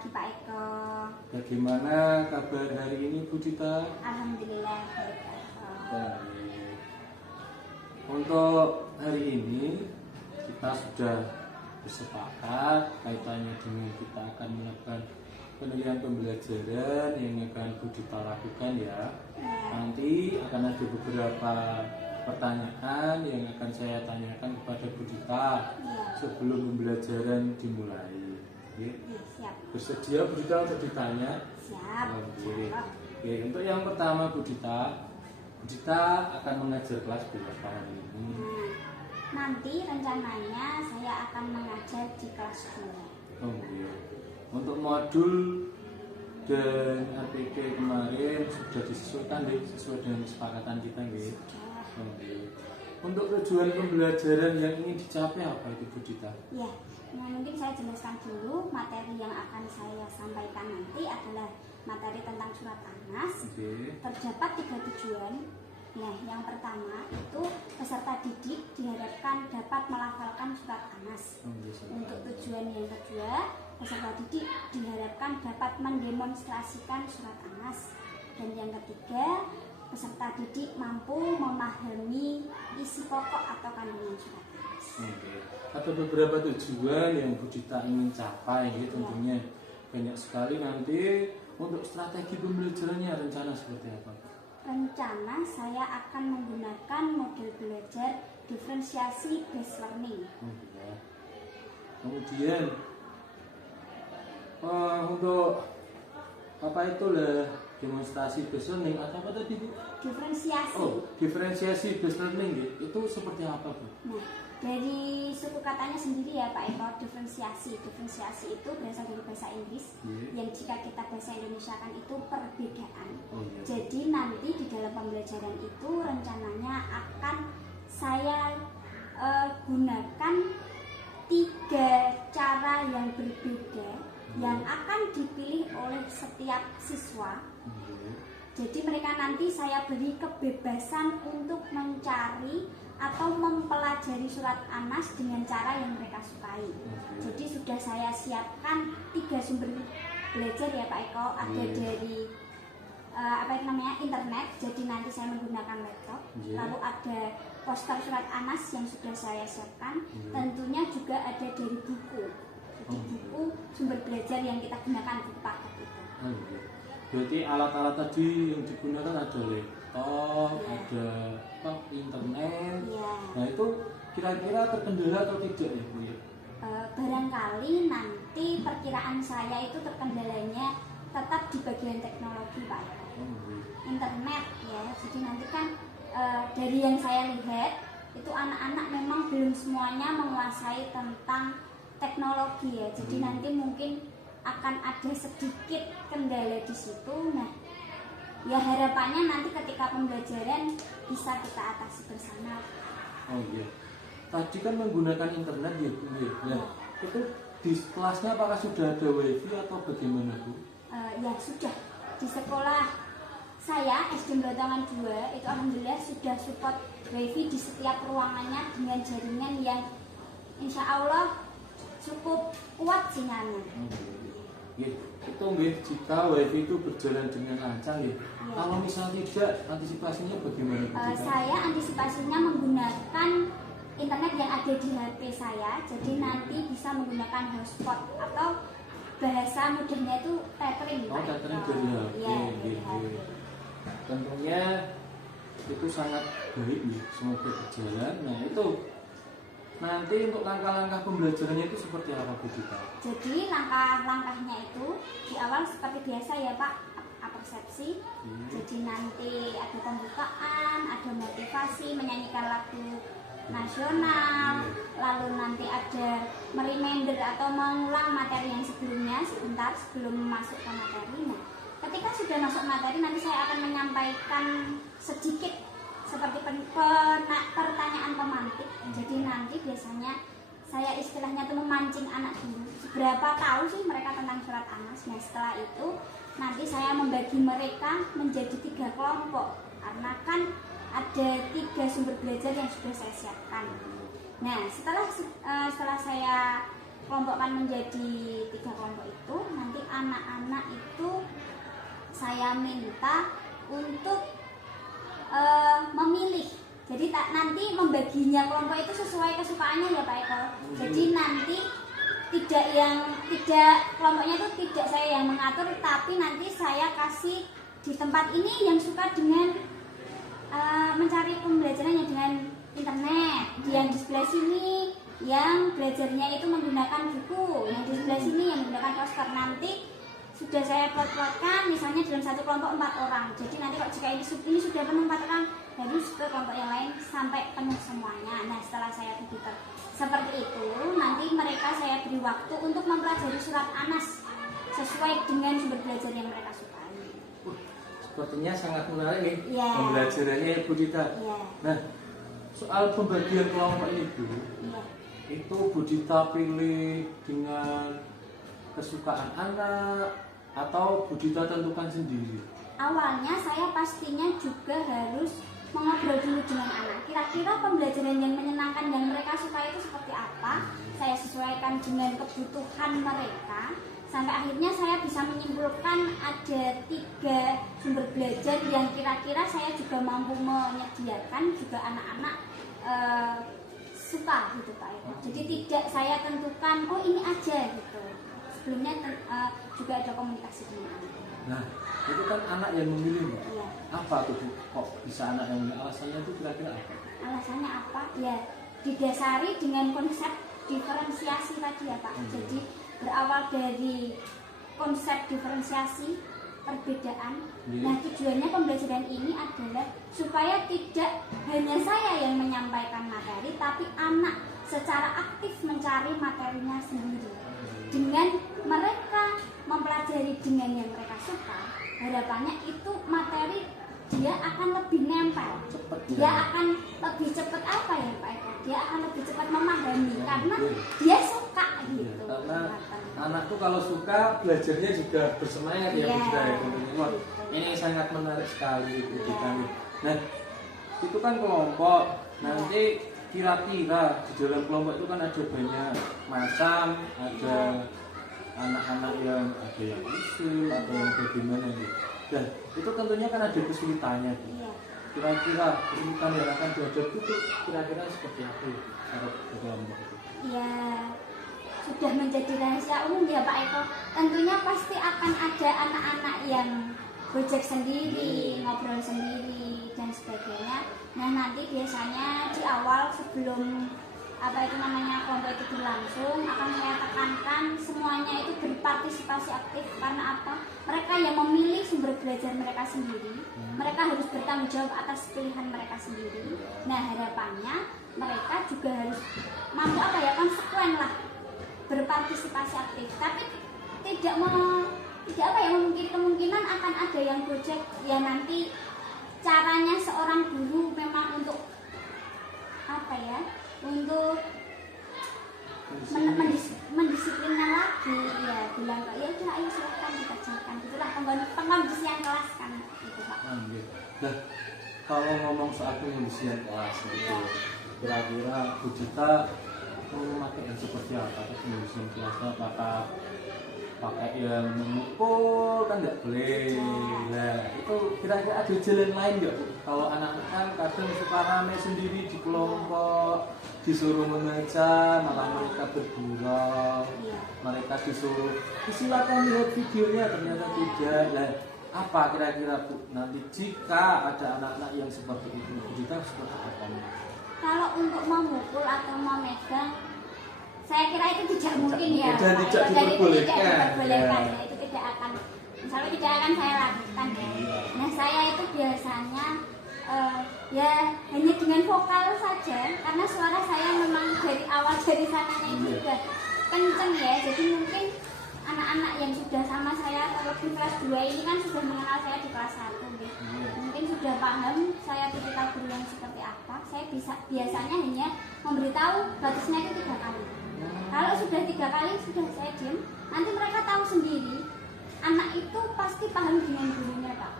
pagi Pak Eko. Bagaimana kabar hari ini Bu Dita? Alhamdulillah baik Pak Eko. Baik. Untuk hari ini kita sudah bersepakat kaitannya dengan kita akan melakukan penilaian pembelajaran yang akan Bu Dita lakukan ya. Nanti akan ada beberapa pertanyaan yang akan saya tanyakan kepada Bu Dita sebelum pembelajaran dimulai. Oke. Siap. Bersedia Bu Dita untuk ditanya? Siap. Oke. Oke, untuk yang pertama Bu Dita akan mengajar kelas berapa hari ini? Nanti rencananya saya akan mengajar di kelas 2. Oh iya. Untuk modul dan APK kemarin sudah disesuaikan deh, sesuai dengan kesepakatan kita nggih. Oke. Untuk tujuan pembelajaran yang ingin dicapai apa itu Bu Dita? Ya, mungkin saya jelaskan dulu materi yang akan saya sampaikan nanti adalah materi tentang surat An-Nas. Oke. Terdapat 3 tujuan. Nah, yang pertama itu peserta didik diharapkan dapat melafalkan surat An-Nas. Untuk tujuan yang kedua, peserta didik diharapkan dapat mendemonstrasikan surat An-Nas. Dan yang ketiga, peserta didik mampu memahami isi pokok atau kandungan surat An-Nas. Oke. Ada beberapa tujuan yang Bu Dita ingin capai, gitu, tentunya banyak sekali. Nanti untuk strategi pembelajarannya rencana seperti apa? Rencana saya akan menggunakan model belajar diferensiasi based learning. Ya. Kemudian untuk apa itu lah demonstrasi based learning atau apa tadi Bu? Diferensiasi. Oh, diferensiasi based learning gitu. Itu seperti apa Bu? Nah, dari suku katanya sendiri ya Pak Eko, diferensiasi. Diferensiasi itu berasal dari bahasa Inggris, yang jika kita bahasa Indonesia kan itu perbedaan. Jadi nanti di dalam pembelajaran itu rencananya akan saya gunakan 3 cara yang berbeda yang akan dipilih oleh setiap siswa. Jadi mereka nanti saya beri kebebasan untuk mencari atau mempelajari surat An-Nas dengan cara yang mereka sukai. Jadi sudah saya siapkan 3 sumber belajar ya Pak Eko. Ada dari internet. Jadi nanti saya menggunakan laptop. Lalu ada poster surat An-Nas yang sudah saya siapkan. Tentunya juga ada dari buku. Jadi buku sumber belajar yang kita gunakan di paket itu. Berarti alat-alat tadi yang digunakan ada laptop, ada internet. Nah itu kira-kira terkendala atau tidak ya Bu ya? Barangkali nanti perkiraan saya itu terkendalanya tetap di bagian teknologi Pak. Internet ya. Jadi nanti kan dari yang saya lihat itu anak-anak memang belum semuanya menguasai tentang teknologi ya. Jadi nanti mungkin akan ada sedikit kendala di situ. Nah, ya harapannya nanti ketika pembelajaran bisa kita atasi bersama. Oh iya. Tadi kan menggunakan internet ya Bu ya. Nah, itu di kelasnya apakah sudah ada wifi atau bagaimana Bu? Ya sudah. Di sekolah saya SD Blatangan 2 itu alhamdulillah sudah support wifi di setiap ruangannya dengan jaringan yang insya Allah cukup kuat sinyalnya. Itu nggih, jika wifi itu berjalan dengan lancar ya. Kalau misalnya tidak, antisipasinya bagaimana? Saya antisipasinya menggunakan internet yang ada di HP saya. Jadi nanti bisa menggunakan hotspot atau bahasa mudahnya itu tethering. Tethering dari HP. Tentunya itu sangat baik nih, semoga berjalan. Nah itu nanti untuk langkah-langkah pembelajarannya itu seperti apa Bu Dita? Jadi langkah-langkahnya itu di awal seperti biasa ya Pak, persepsi. Jadi nanti ada pembukaan, ada motivasi, menyanyikan lagu nasional, lalu nanti ada mereminder atau mengulang materi yang sebelumnya sebentar sebelum masuk ke materi. Nah, ketika sudah masuk materi nanti saya akan menyampaikan sedikit seperti pertanyaan pemantik. Jadi nanti biasanya saya istilahnya itu memancing anak dulu. Seberapa tahu sih mereka tentang surat An-Nas? Nah setelah itu nanti saya membagi mereka menjadi 3 kelompok. Karena kan ada 3 sumber belajar yang sudah saya siapkan. Nah setelah saya dikelompokkan menjadi 3 kelompok itu, nanti anak-anak itu saya minta untuk memilih. Jadi nanti membaginya kelompok itu sesuai kesukaannya ya Pak Eko. Jadi nanti tidak kelompoknya itu tidak saya yang mengatur, tapi nanti saya kasih di tempat ini yang suka dengan mencari pembelajaran yang dengan internet, yang di sebelah sini yang belajarnya itu menggunakan buku, yang di sebelah sini yang menggunakan poster. Nanti sudah saya plot-plotkan, misalnya dalam satu kelompok 4 orang. Jadi nanti kalau jika ini sudah penuh 4 orang, harus ke kelompok yang lain sampai penuh semuanya. Nah setelah saya komputer seperti itu, nanti mereka saya beri waktu untuk mempelajari surat Anas sesuai dengan sumber belajar yang mereka sukai. Sepertinya sangat menarik nih pembelajarannya Ibu Dita. Nah, soal pembagian kelompok ini Bu, itu Bu Dita pilih dengan kesukaan anak atau Bu Dita tentukan sendiri? Awalnya saya pastinya juga harus mengobrol dulu dengan anak. Kira-kira pembelajaran yang menyenangkan yang mereka suka itu seperti apa? Saya sesuaikan dengan kebutuhan mereka. Sampai akhirnya saya bisa menyimpulkan ada 3 sumber belajar yang kira-kira saya juga mampu menyediakan juga anak-anak suka gitu Pak Eko. Jadi tidak saya tentukan oh ini aja gitu. Sebelumnya juga ada komunikasi dengan anak. Nah, itu kan anak yang memilih Mbak. Iya. Apa tuh kok bisa anak yang memilih? Alasannya itu kira-kira apa? Alasannya apa? Ya didasari dengan konsep diferensiasi tadi ya Pak. Jadi berawal dari konsep diferensiasi perbedaan. Nah tujuannya pembelajaran ini adalah supaya tidak hanya saya yang menyampaikan materi, tapi anak secara aktif mencari materinya sendiri. Dengan mereka mempelajari dengan yang mereka suka, harapannya itu materi dia akan lebih nempel, dia akan lebih cepat apa ya Pak Eko? Dia akan lebih cepat memahami karena dia suka gitu. Karena anak tuh kalau suka belajarnya juga bersemangat ya Bu Dita ya. Wah, ini sangat menarik sekali Bu Dita. Nah, itu kan kelompok. Nanti kira-kira di dalam kelompok itu kan ada banyak macam, ada anak-anak yang ada yang usil, ada yang bagaimana gitu. Dan itu tentunya kan ada kesulitannya. Kira-kira kesulitan yang akan dihadapi itu kira-kira seperti apa ya kelompok itu? Ya sudah menjadi rahasia umum ya Pak Eko. Tentunya pasti akan ada anak-anak yang gojek sendiri, ngobrol sendiri dan sebagainya. Nah nanti biasanya di awal sebelum kelompok itu berlangsung akan saya tekankan semuanya itu berpartisipasi aktif. Karena apa? Mereka yang memilih sumber belajar mereka sendiri, mereka harus bertanggung jawab atas pilihan mereka sendiri. Nah harapannya mereka juga harus mampu konsekuen lah berpartisipasi aktif. Tapi tidak memungkiri kemungkinan akan ada yang project ya nanti caranya seorang guru memang untuk untuk mendisiplinkan lagi ya bilang ya udah ayo silakan dikerjakan gitulah pengkondisian kelas kan gitu Pak. Nah kalau ngomong soal pengkondisian kelas itu kira-kira Bu Dita memakai yang seperti apa pengkondisian kelasnya? Apakah pakai yang memukul kan nggak boleh. Nah itu kira-kira ada jalan lain nggak Bu? Kalau anak-anak kan kadang suka rame sendiri di kelompok, disuruh membaca malah mereka bergurau, mereka disuruh silakan lihat videonya ternyata tidak. Nah apa kira-kira Bu nanti jika ada anak-anak yang seperti itu Bu Dita seperti apa? Kalau untuk memukul atau memegang saya kira itu tidak mungkin ya. Dan tidak diperbolehkan. Itu tidak akan, misalnya tidak akan saya lakukan. Nah saya itu biasanya ya hanya dengan vokal saja, karena suara saya memang dari awal dari sananya itu sudah kenceng ya. Jadi mungkin anak-anak yang sudah sama saya terlebih kelas 2 ini kan sudah mengenal saya di kelas 1 gitu. Mungkin sudah paham saya tipikal guru yang seperti apa. Saya biasanya hanya memberitahu batasnya itu 3 kali. Kalau sudah 3 kali sudah saya diam, nanti mereka tahu sendiri. Anak itu pasti paham dengan gurunya Pak.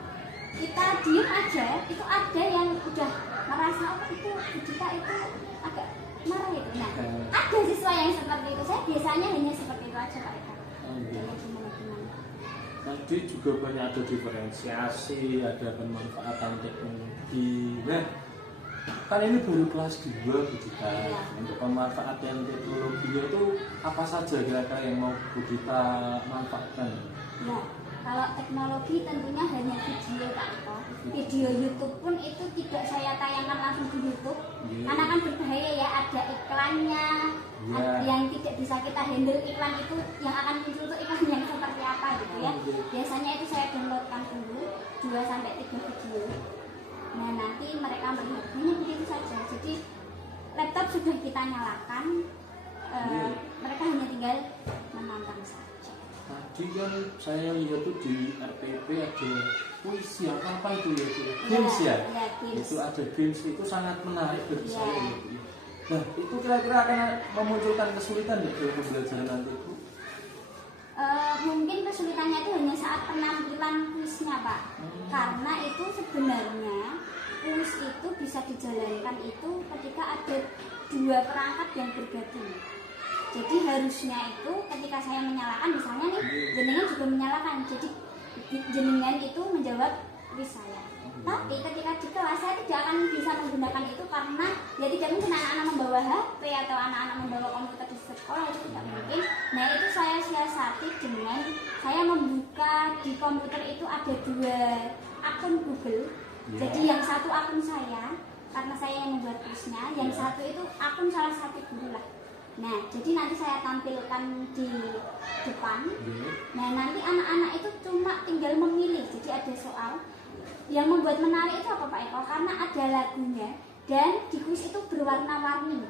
Kita diem aja, itu ada yang udah merasa itu Bu Dita itu agak marah itu. Nah, ada siswa yang seperti itu. Saya biasanya hanya seperti itu aja Pak Eka. Iya. Jadi gimana? Tadi juga banyak ada diferensiasi, ada pemanfaatan teknologi. Nah, kan ini baru kelas 2 Bu Dita. Iya. Untuk pemanfaatan teknologi itu apa saja kira-kira yang mau Bu Dita manfaatkan? Ya, kalau teknologi tentunya hanya video Pak Eko. Video YouTube pun itu tidak saya tayangkan langsung di YouTube, Iya. karena kan berbahaya ya, ada iklannya. Iya. Yang tidak bisa kita handle iklan itu, yang akan muncul itu iklan yang seperti apa gitu ya. Iya. Biasanya itu saya downloadkan dulu 2-3 video. Nah nanti mereka melihat hanya begitu saja. Jadi laptop sudah kita nyalakan, Iya. mereka hanya tinggal menonton saja. Tadi kan saya lihat tuh di RPP ada puisi apa itu ya Bu? Iya, Games ya? iya, games. Itu ada games, itu sangat menarik bagi Iya. saya ya, Bu. Nah itu kira-kira akan memunculkan kesulitan ya dalam pembelajaran nanti Bu? Mungkin kesulitannya itu hanya saat penampilan kuisnya Pak. Karena itu sebenarnya kuis itu bisa dijalankan itu ketika ada 2 perangkat yang bergabung. Jadi harusnya itu ketika saya menyalakan, misalnya nih jenengan juga menyalakan, jadi jenengan itu menjawab kuis saya. Tapi ketika di kelas saya tidak akan bisa menggunakan itu karena ya tidak mungkin anak-anak membawa HP atau anak-anak membawa komputer di sekolah, itu tidak mungkin. Nah itu saya siasati dengan saya membuka di komputer itu ada 2 akun Google. Jadi yang satu akun saya karena saya yang membuat kuisnya, yang satu itu akun salah satu guru lah. Nah jadi nanti saya tampilkan di depan. Nah nanti anak-anak itu cuma tinggal memilih. Jadi ada soal. Yang membuat menarik itu apa Pak Eko? Karena ada lagunya dan di kuis itu berwarna-warni.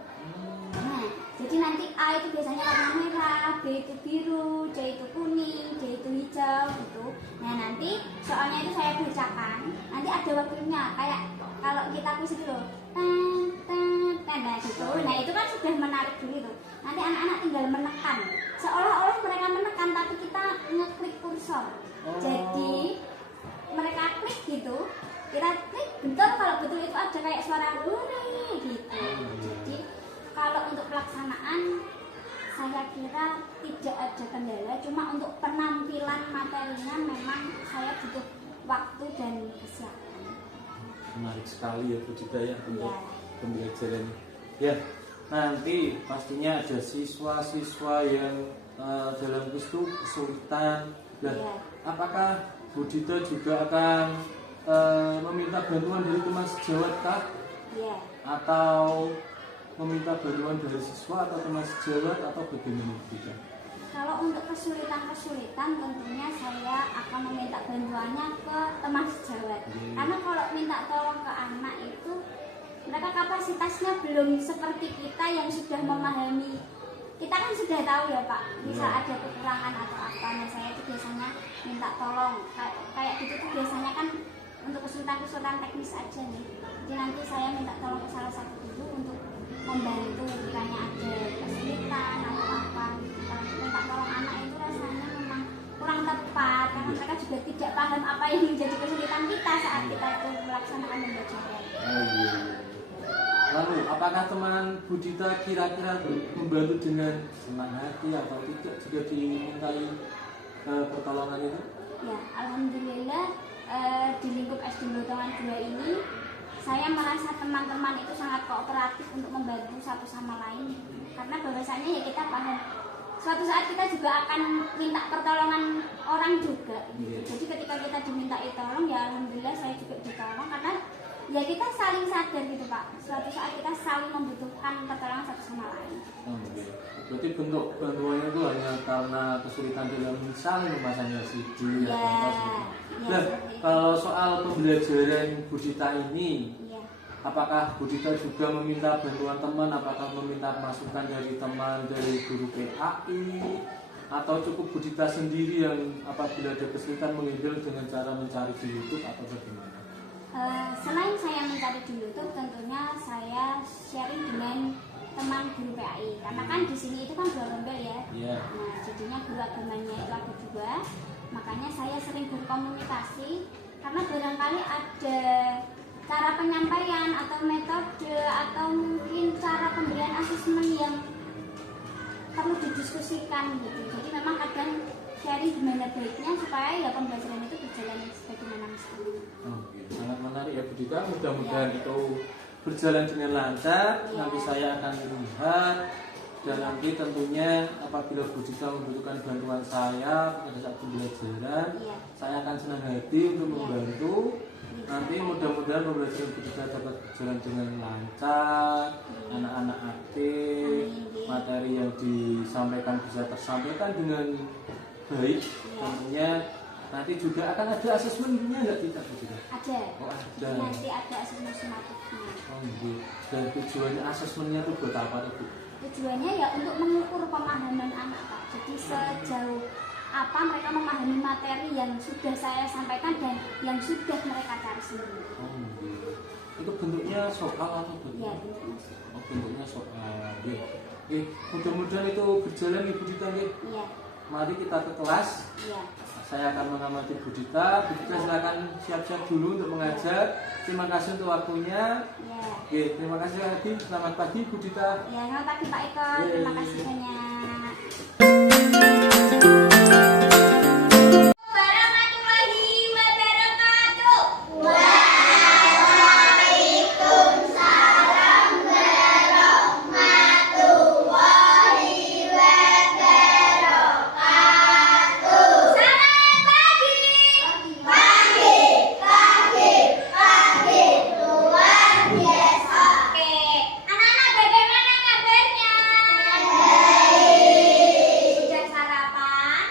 Nah, jadi nanti A itu biasanya warna merah, B itu biru, C itu kuning, D itu hijau gitu. Nah nanti soalnya itu saya bacakan. Nanti ada waktunya kayak kalau kita kuis itu loh, nah gitu. Nah itu kan sudah menarik dulu tuh. Nanti anak-anak tinggal menekan. Seolah-olah mereka menekan tapi kita ngeklik kursor. Jadi mereka klik gitu, kita klik bentar, kalau betul itu ada kayak suara hore gitu. Jadi kalau untuk pelaksanaan saya kira tidak ada kendala, cuma untuk penampilan materinya memang saya butuh waktu dan kesiapan. Menarik sekali ya Bu Dita ya untuk pembelajaran. Ya, nanti pastinya ada siswa-siswa yang dalam kuis itu kesulitan. Nah, apakah Bu Dita juga akan meminta bantuan dari teman sejawat kah? Iya. Atau meminta bantuan dari siswa atau teman sejawat atau bagaimana Bu Dita? Kalau untuk kesulitan tentunya saya akan meminta bantuannya ke teman sejawat. Karena kalau minta tolong ke anak itu mereka kapasitasnya belum seperti kita yang sudah memahami. Kita kan sudah tahu ya Pak, bisa ada kekurangan atau apa. Nah saya itu biasanya minta tolong kayak gitu tuh biasanya kan untuk kesulitan teknis aja nih. Jadi nanti saya minta tolong ke salah satu guru untuk membantu kiranya ada kesulitan atau apa. Kalau minta tolong anak itu rasanya memang kurang tepat karena mereka juga tidak paham apa yang menjadi kesulitan kita saat kita itu melaksanakan pembelajaran. Lalu, apakah teman Bu Dita kira-kira membantu dengan senang hati atau tidak jika dimintai pertolongan itu? Ya, alhamdulillah di lingkup SD Botongan 2 ini saya merasa teman-teman itu sangat kooperatif untuk membantu satu sama lain. Karena bahwasanya ya kita paham suatu saat kita juga akan minta pertolongan orang juga. Jadi ketika kita dimintai tolong ya alhamdulillah saya juga ditolong karena ya kita saling sadar gitu Pak. Suatu saat kita saling membutuhkan pertolongan satu sama lain. Berarti bentuk bantuannya itu hanya karena kesulitan dalam saling memasang LCD atau apa seperti itu. Nah, kalau soal pembelajaran Bu Dita ini, apakah Bu Dita juga meminta bantuan teman? Apakah meminta masukan dari teman, dari guru PAI, atau cukup Bu Dita sendiri yang apabila ada kesulitan mengambil dengan cara mencari di YouTube atau bagaimana? Selain saya mencari di YouTube, tentunya saya sharing dengan teman guru PAI. Karena kan di sini itu kan 2 rombel ya. Nah, jadinya guru agamanya itu ada 2. Makanya saya sering berkomunikasi karena barangkali ada cara penyampaian atau metode atau mungkin cara pemberian asesmen yang baiknya supaya ya pembelajaran itu berjalan sebagaimana mestinya. Oke, sangat menarik ya Bu Dita. Mudah-mudahan itu berjalan dengan lancar. Nanti saya akan melihat dan nanti tentunya apabila Bu Dita membutuhkan bantuan saya pada saat pembelajaran, saya akan senang hati untuk membantu. Nanti mudah-mudahan pembelajaran Bu Dita dapat berjalan dengan lancar, anak-anak aktif, materi yang disampaikan bisa tersampaikan dengan baik. Tentunya nanti juga akan ada asesmennya nggak kita Bu Dita? Ada. Oh, ada. Jadi nanti ada asesmen sumatifnya. Oh, iya. Dan tujuannya asesmennya itu buat apa Bu? Tujuannya ya untuk mengukur pemahaman anak Pak. Jadi sejauh apa mereka memahami materi yang sudah saya sampaikan dan yang sudah mereka cari sendiri. Oh, iya. Itu bentuknya soal atau bentuknya? Ya, bentuknya soal. Oh, bentuknya soal. Iya. Mudah-mudahan itu berjalan Ibu Dita nggih. Iya. Mari kita ke kelas. Iya. Saya akan mengamati Bu Dita. Bu Dita silakan siap-siap dulu untuk mengajar. Terima kasih untuk waktunya. Iya. Oke, terima kasih lagi. Selamat pagi Bu Dita. Ya, selamat pagi Pak Eko. Terima kasih banyak. Warahmatullahi wabarakatuh. Waalaikumsalam warahmatullahi wabarakatuh. Selamat pagi. Pagi. Luar biasa. Oke, anak-anak bagaimana kabarnya? Baik. Sudah sarapan?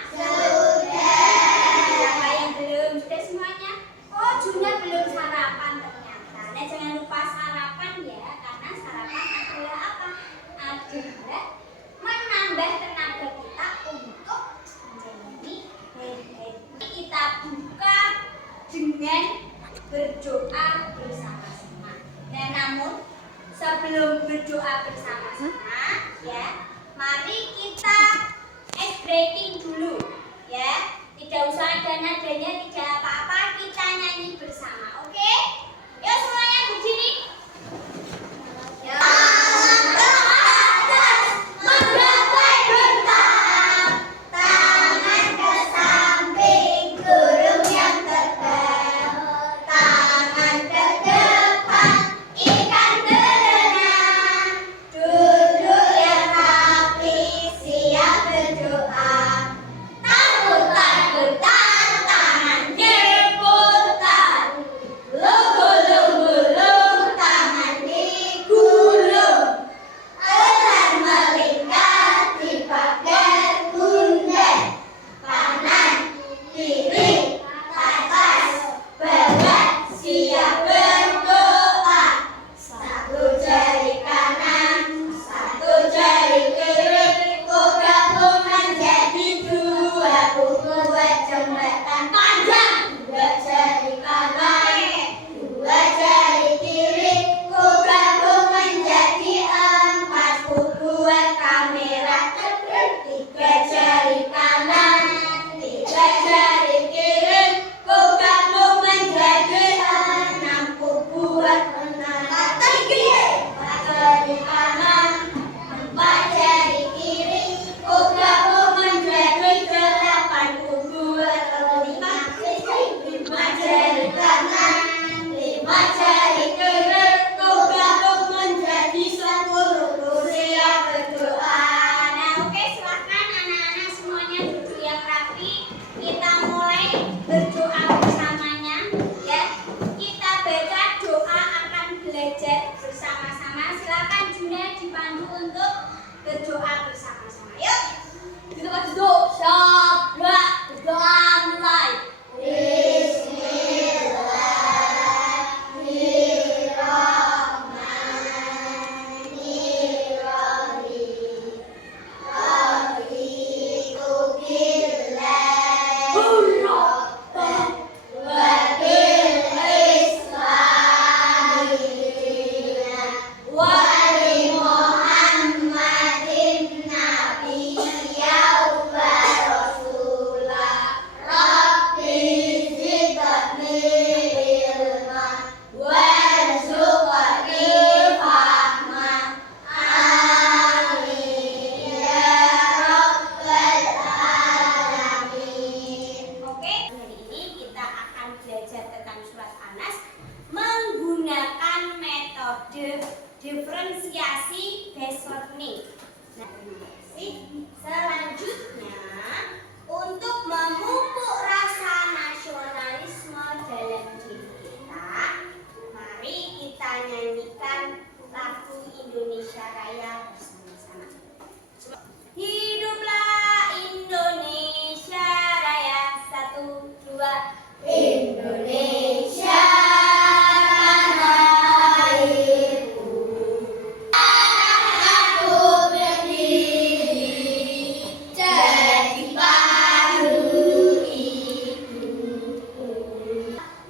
Siapa yang belum? Sudah semuanya? Oh, Juna belum sarapan ternyata. Nah, jangan lupa sarapan ya, karena sarapan adalah apa? Adalah menambah tenaga kita untuk menjalani hari-hari. Kita buka dengan berdoa bersama-sama. Nah, namun sebelum berdoa bersama-sama, ya, mari kita ice breaking dulu, ya. Tidak usah ada nadanya, tidak apa-apa, kita nyanyi bersama, oke? Yuk semuanya berdiri. Ya. Menggapai bentang, tangan ke samping, kurung yang terbang, tangan ke depan, ikan berenang, duduk yang rapi, siap berdoa. Takutan, tangan diputar, lugu-lugu-lugu, diferensiasi based learning. Nah, selanjutnya untuk memupuk rasa nasionalisme dalam diri kita, mari kita nyanyikan lagu Indonesia Raya bersama-sama. Hiduplah Indonesia Raya, 1, 2. Indonesia tanah airku, aku berdiri jadi pandu hidupku.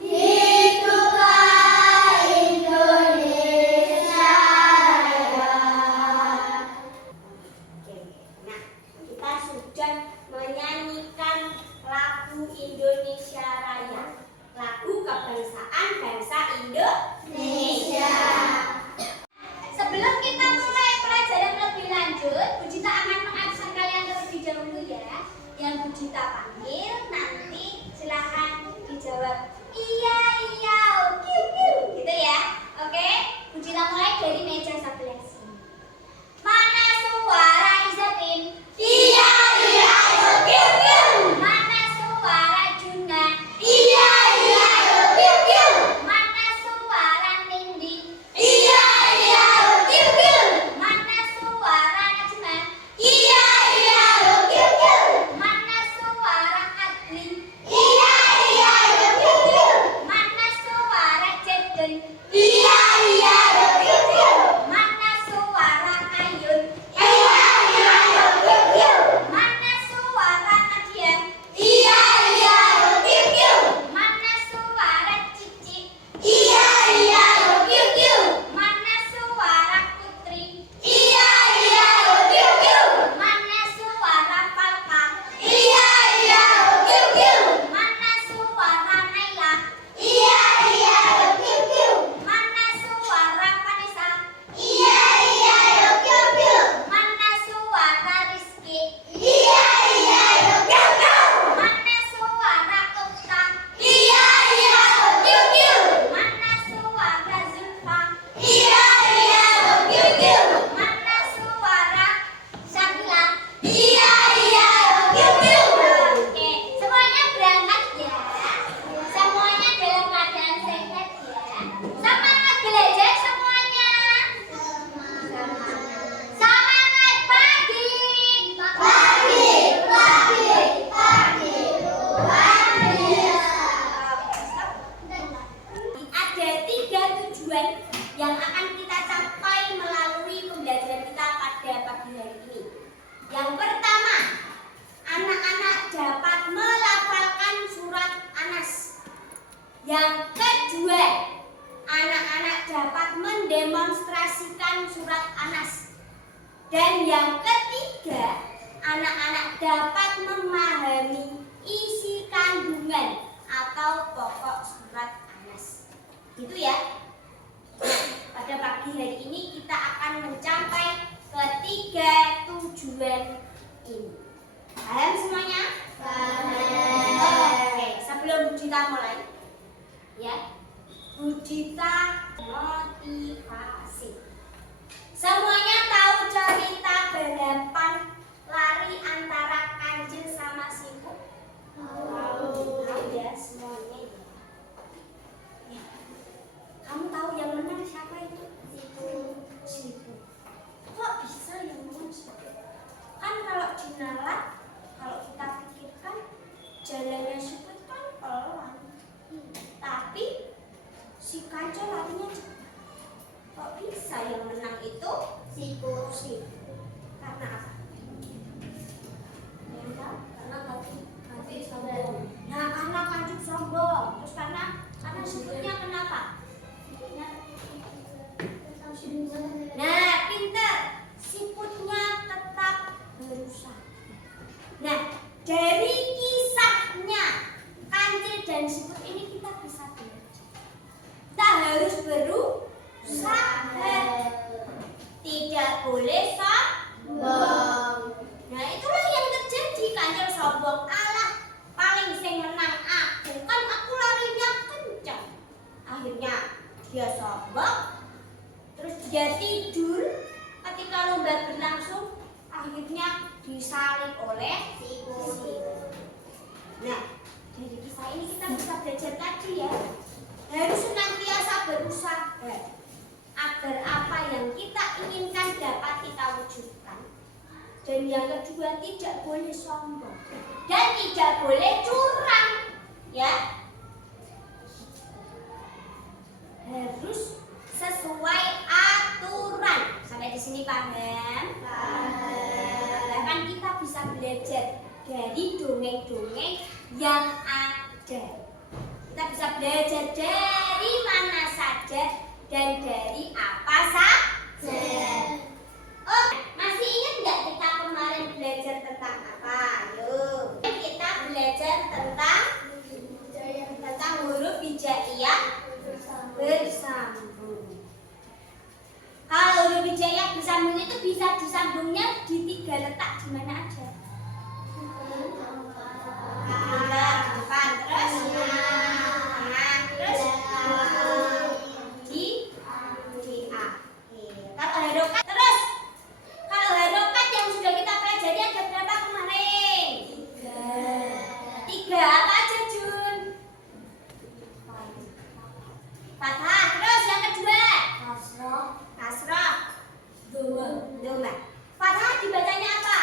Hiduplah Indonesia Raya. Nah, kita sudah menyanyikan lagu Indonesia Raya, lagu kebangsaan bangsa Indonesia. Sebelum kita mulai pelajaran lebih lanjut, Bu Jita akan mengabsen kalian terlebih dahulu ya. Yang Bu Jita panggil nanti silahkan dijawab iya iya oke oke gitu ya. Oke, Bu Jita mulai dari meja sebelah sini. Mana suara Izapin? Iya iya oke oke. Mana suara Juna? Iya iya oke oke. Mana suara Nindi? Iya iya oke oke. Mana suara Najma? Iya iya oke oke. Mana suara Adli? Iya iya oke oke. Mana suara Jaden? Iya iya oke oke. Mana suara Ayun? Iya iya oke oke. Mana suara Nadia? Iya iya oke oke. Mana suara Cici? Iya iya oke oke. Mana suara Putri? Iya iya oke oke. Mana suara Falka? Iya iya oke oke. Mana suara Naila? Iya iya oke oke. Mana suara Vanessa? Iya iya oke oke. Mana suara Rizky? Iya iya oke oke. Mana suara Okta? Iya iya oke oke. Mana suara Zulfa? Iya iya oke oke. Mana suara Syakila? Iya iya oke oke. Oke, semuanya berangkat ya. Semuanya dalam keadaan sehat ya. Semangat belajar semuanya. Semangat pagi. Pagi, pagi, pagi. Ada 3 tujuan yang akan kita capai melalui pembelajaran kita pada pagi hari ini. Yang pertama, anak-anak dapat melafalkan surat Anas. Yang kedua, anak-anak dapat mendemonstrasikan surat Anas. Dan yang ketiga, anak-anak dapat memahami isi kandungan atau pokok surat Anas. Gitu ya. Pada pagi hari ini kita akan mencapai ketiga tujuan ini. Paham semuanya? Paham. Oke, sebelum Bu Jita mulai, ya, Bu Jita motivasi. Semuanya tahu cerita balapan lari antara Kancil sama Siput? Tahu ya semuanya. Ya. Kamu tahu yang menang siapa itu? Siput. Kok bisa yang menang Siput? Kan kalau dinalar, kalau kita pikirkan jalannya Siput kan pelan. Tapi si Kancil larinya cepat. Kok bisa yang menang itu Siput? Karena apa? Yang tahu? Karena Kancil sombong. Nah, karena Kancil sombong. Terus karena Siputnya kenapa? Nah, pintar. Siputnya tetap berusaha. Nah, dari kisahnya Kancil dan Siput ini kita bisa belajar. Kita harus berusaha. Tidak boleh sombong. Nah, itulah yang terjadi. Kancil sombong. Alah, paling sing menang aku. Kan aku larinya kencang. Akhirnya dia sombong. dia tidur ketika lomba berlangsung, akhirnya disalib oleh tikus. Nah, dari kisah ini kita bisa belajar tadi ya, harus senantiasa berusaha agar apa yang kita inginkan dapat kita wujudkan. Dan yang kedua, tidak boleh sombong dan tidak boleh curang, ya. Harus sesuai aturan. Sampai di sini paham? Bahkan kita bisa belajar dari dongeng-dongeng yang ada. Kita bisa belajar dari mana saja dan dari apa saja. Oh, masih ingat nggak kita kemarin belajar tentang apa? Ayo, kita belajar tentang huruf hijaiyah bersambung. Kalau huruf hijaiyah bersambung itu bisa disambungnya di 3 letak di mana aja? Depan, terus tengah, terus di akhir. Kalau harokat terus, kalau harokat yang sudah kita pelajari ada berapa kemarin? 3. Apa aja, Jun? Fathah. Terus yang kedua? Kasroh. Doma. Fathah dibacanya apa?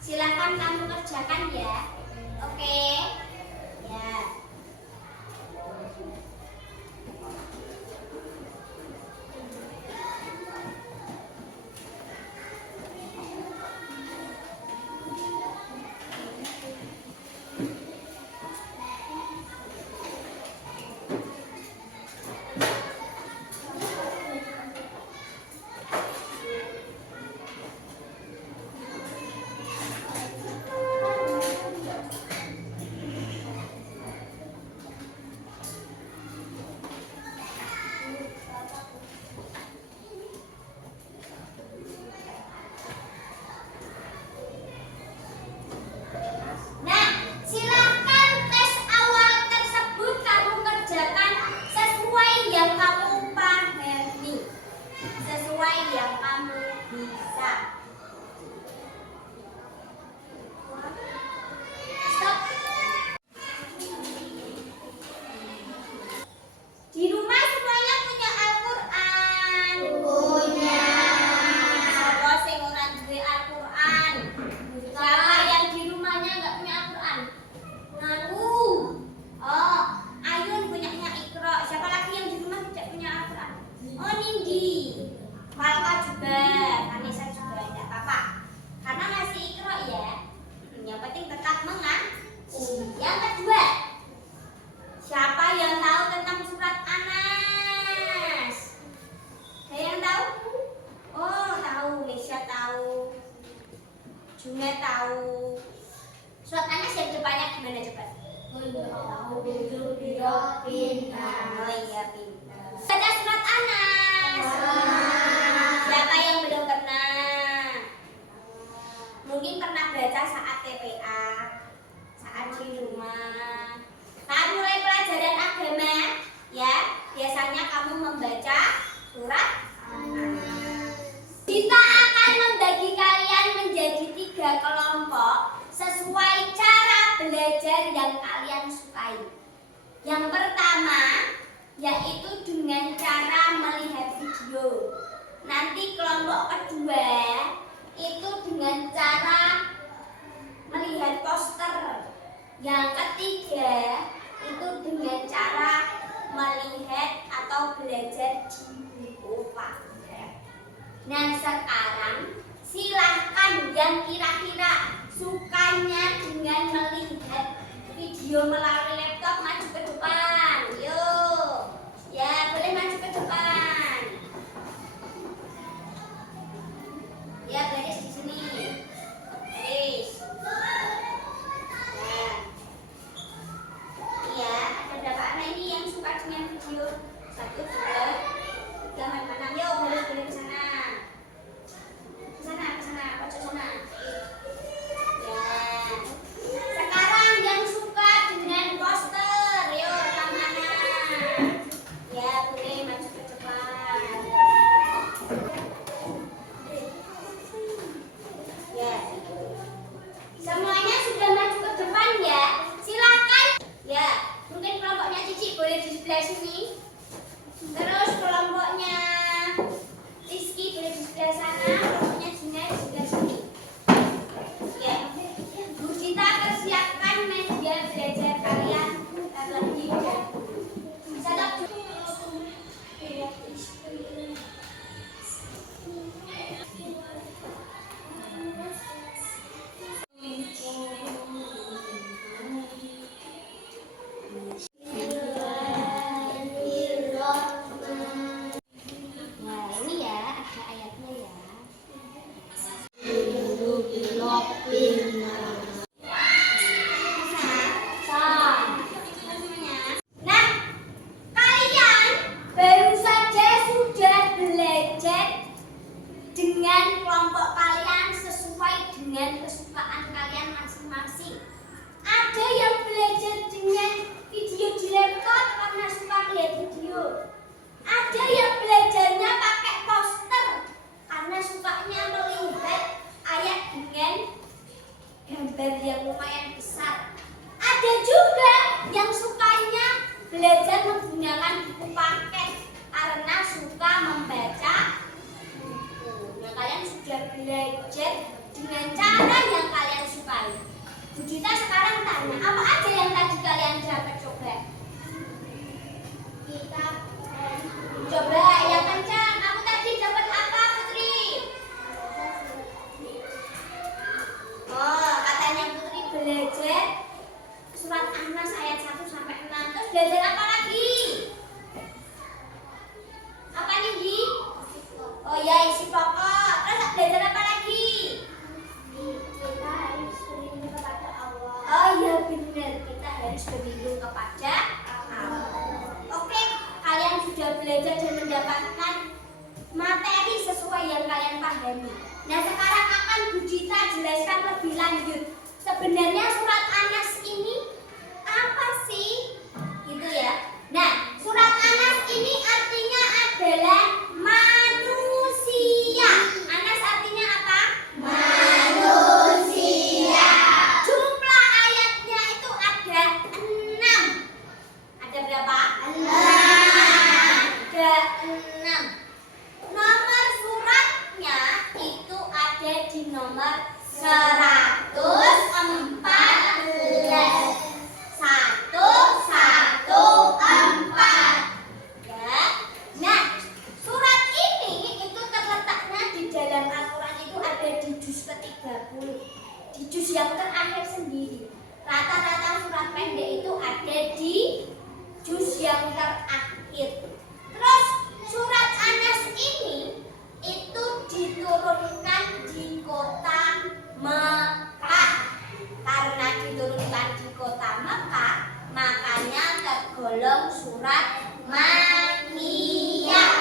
Silakan kamu kerjakan ya. Oke. Ya. Junet tahu. Surat Anas yang depannya gimana coba? Oh iya pintar. Baca surat Anas. Siapa yang belum pernah? Mungkin pernah baca saat TPA, saat di rumah. Saat mulai pelajaran agama, ya biasanya kamu membaca surat Anas. Kita akan membagi kalian menjadi 3 kelompok sesuai cara belajar yang kalian sukai. Yang pertama yaitu dengan cara melihat video. Nanti kelompok kedua itu dengan cara melihat poster. Yang ketiga itu dengan cara melihat atau belajar di buku paket. Nah sekarang silahkan yang kira-kira sukanya dengan melihat video melalui laptop maju ke depan. Yuk, ya boleh maju ke depan. Ya baris di sini. Baris. Nah. Iya, ada berapa anak ini yang suka dengan video? 1, 2, 3, mana? Yuk boleh ke sana. Ke sana, pojok sana. Ya. Sekarang yang suka dengan poster, yuk rekam mana? Ya boleh maju ke depan. Ya. Semuanya sudah maju belajar menggunakan buku paket karena suka membaca buku. Nah, kalian sudah belajar dengan cara yang kalian sukai. Bu Dita sekarang tanya, apa aja yang tadi kalian dapat coba? Kita coba yang kencang. Kamu tadi dapat apa, Putri? Oh, katanya Putri belajar surat An-Nas ayat 1 sampai 6. Terus belajar apa lagi? Apa nih, Di? Oh ya, isi pokok. Terus belajar apa lagi? Kita harus berlindung kepada Allah. Oh iya benar, kita harus berlindung kepada Allah. Oke, kalian sudah belajar dan mendapatkan materi sesuai yang kalian pahami. Nah, sekarang akan Bu Dita jelaskan lebih lanjut. Sebenarnya surat An-Nas ini apa sih? Gitu ya. Nah, surat An-Nas ini artinya adalah manusia. An-Nas artinya apa? Manusia. Jumlah ayatnya itu ada 6. Ada berapa? 6. Ada 6. Nomor suratnya itu ada di nomor 114. 114. Ya. Nah, surat ini itu terletaknya di dalam Al-Quran itu ada di juz ke-30. Di juz yang terakhir sendiri. Rata-rata surat pendek itu ada di juz yang terakhir. Terus surat An-Nas ini itu diturunkan di kota Mekah. Karena diturunkan di kota Mekah, makanya tergolong surat Makkiyah.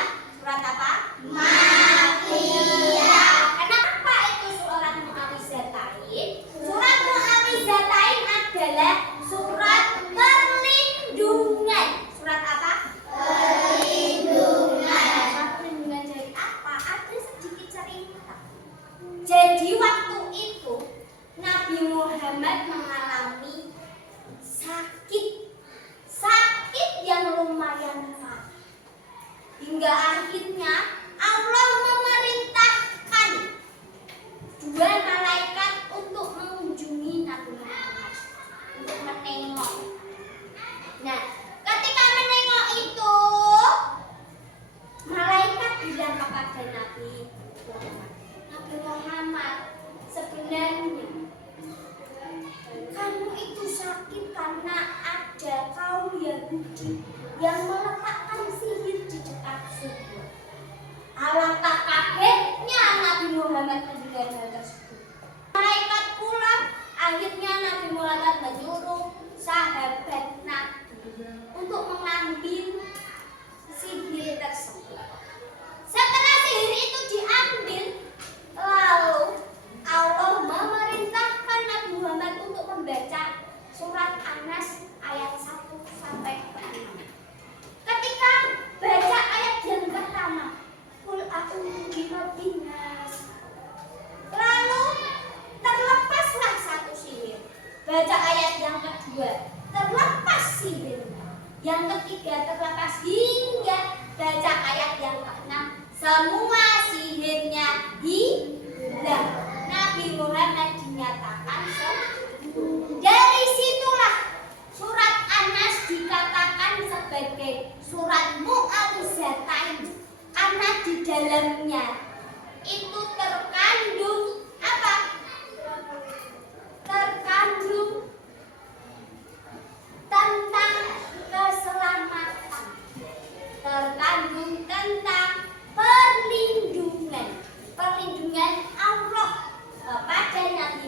Surat apa? Makkiyah. Kenapa itu surat Mu'awwidzatain? Surat Mu'awwidzatain adalah surat perlindungan. Surat apa? Perlindungan. Perlindungan dari apa? Ada sedikit cerita. Jadi waktu itu Nabi Muhammad mengalami sakit yang lumayan parah. Hingga akhirnya Allah memerintahkan 2 malaikat untuk mengunjungi Nabi Muhammad, untuk menengok. Nah, ketika menengok itu, malaikat bilang kepada Nabi Muhammad, sebenarnya kamu itu sakit karena ada kaum Yahudi yang meletakkan sihir di dekat sumur. Alangkah kagetnya Nabi Muhammad mendengar hal tersebut. Malaikat pulang, akhirnya Nabi Muhammad menyuruh sahabat Nabi untuk mengambil sihir tersebut. Setelah sihir itu diambil, lalu Allah memerintahkan Nabi Muhammad untuk membaca surat An-Nas ayat 1 sampai 6. Ketika baca ayat yang pertama, Qul a'udzu birabbin nas, lalu terlepaslah satu sihir. Baca ayat yang kedua, terlepas sihirnya. Yang ketiga terlepas, hingga baca ayat yang ke-6, semua sihirnya hilang. Nabi Muhammad dinyatakan sembuh. Dari situlah surat An-Nas dikatakan sebagai surat Mu'awwidzatain, karena di dalamnya itu terkandung apa? Terkandung tentang keselamatan, terkandung tentang perlindungan Allah kepada Nabi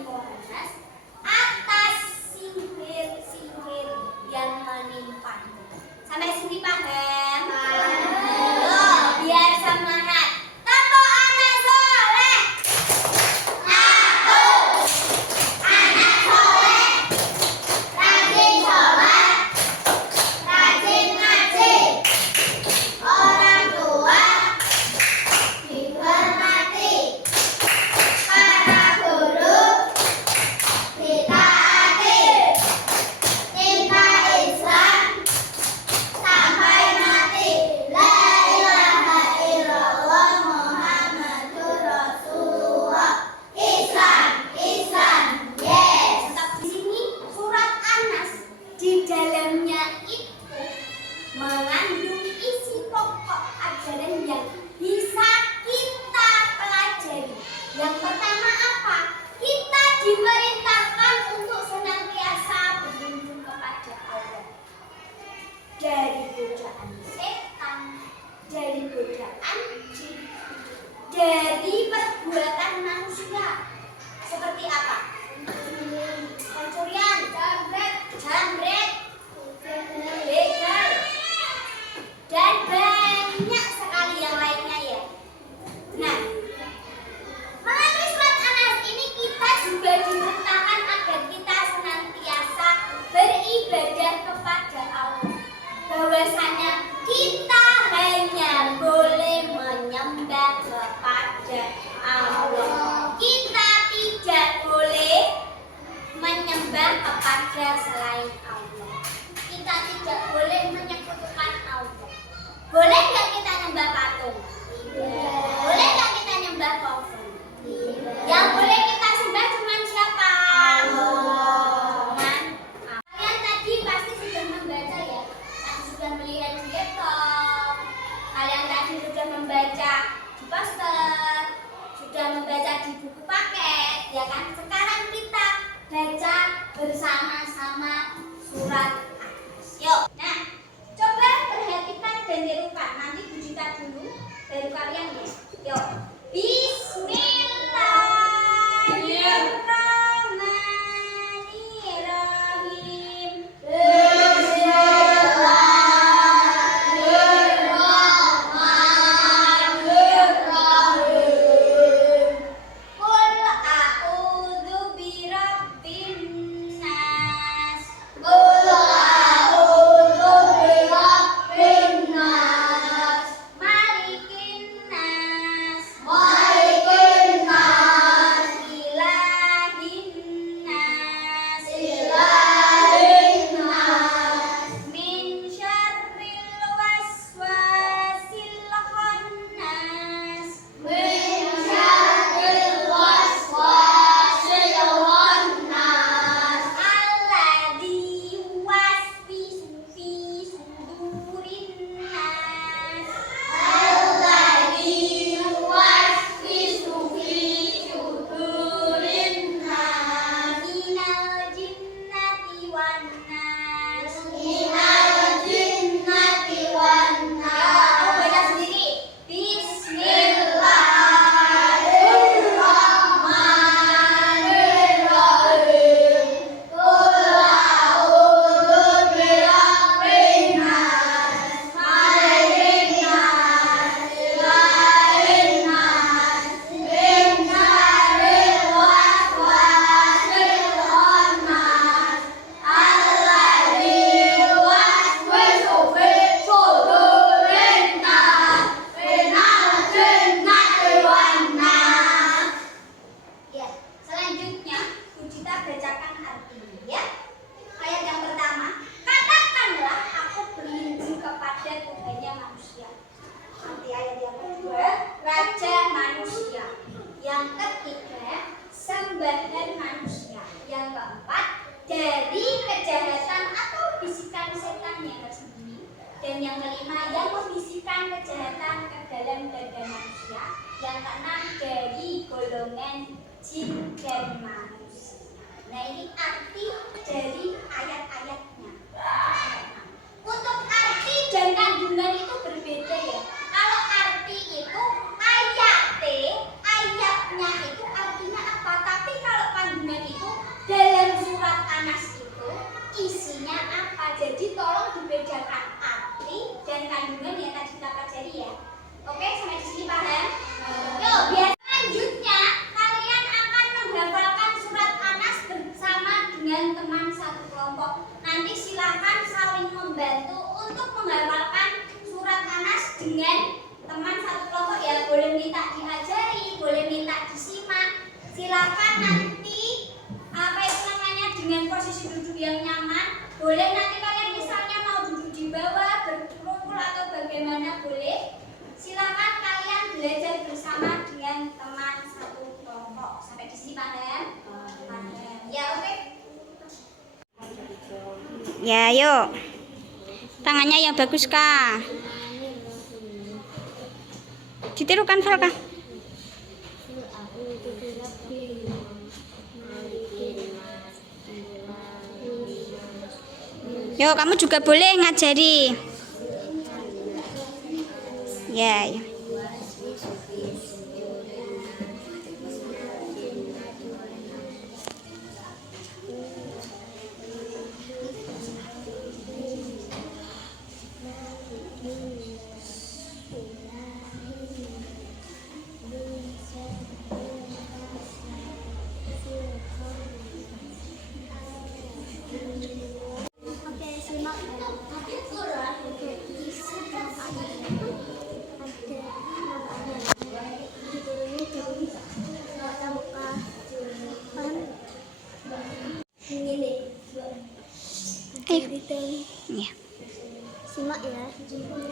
yang kelima, yang membisikkan kejahatan ke dalam dada manusia. Yang keenam, dari golongan jin dan manusia. Nah, ini arti dari ayat-ayatnya. Untuk arti dan kandungan itu berbeda ya. Kalau arti itu ayatnya itu artinya apa? Tapi kalau kandungan itu dalam surat Anas itu isinya apa? Jadi tolong dibedakan arti dan kandungan yang tadi kita pelajari ya. Oke, sampai di sini paham? Yuk, biar selanjutnya kalian akan menghafalkan surat Anas bersama dengan teman satu kelompok. Nanti silakan saling membantu untuk menghafalkan surat Anas dengan teman satu kelompok ya. Boleh minta diajari, boleh minta disimak. Silakan nanti apa itu namanya dengan posisi duduk yang nyaman. Boleh nanti kalian misalnya mau duduk di bawah, berkumpul atau bagaimana boleh. Silakan kalian belajar bersama dengan teman satu kelompok. Sampai di sini paham? Paham. Ya, oke. Ya, yuk. Tangannya yang bagus, Kak. Ditirukan, Val, Kak. Yuk, kamu juga boleh ngajari. Ya, ya. Ya. Simak ya.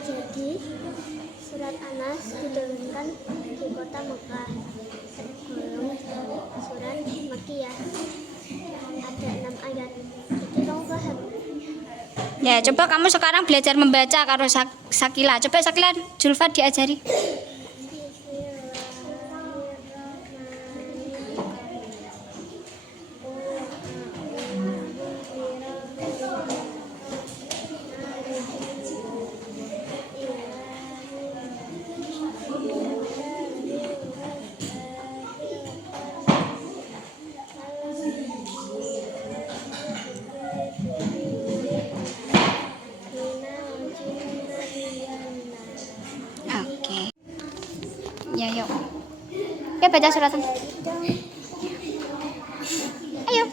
Jadi surat Anas diturunkan di kota Mekah. Tergolong surat Makkiyah. Ada 6 ayat. Jadi kamu paham? Ya, coba kamu sekarang belajar membaca karo Sakila. Coba Sakila, Julfa diajari. Oke. Ya, yuk. Ya, baca suratan. Ayo.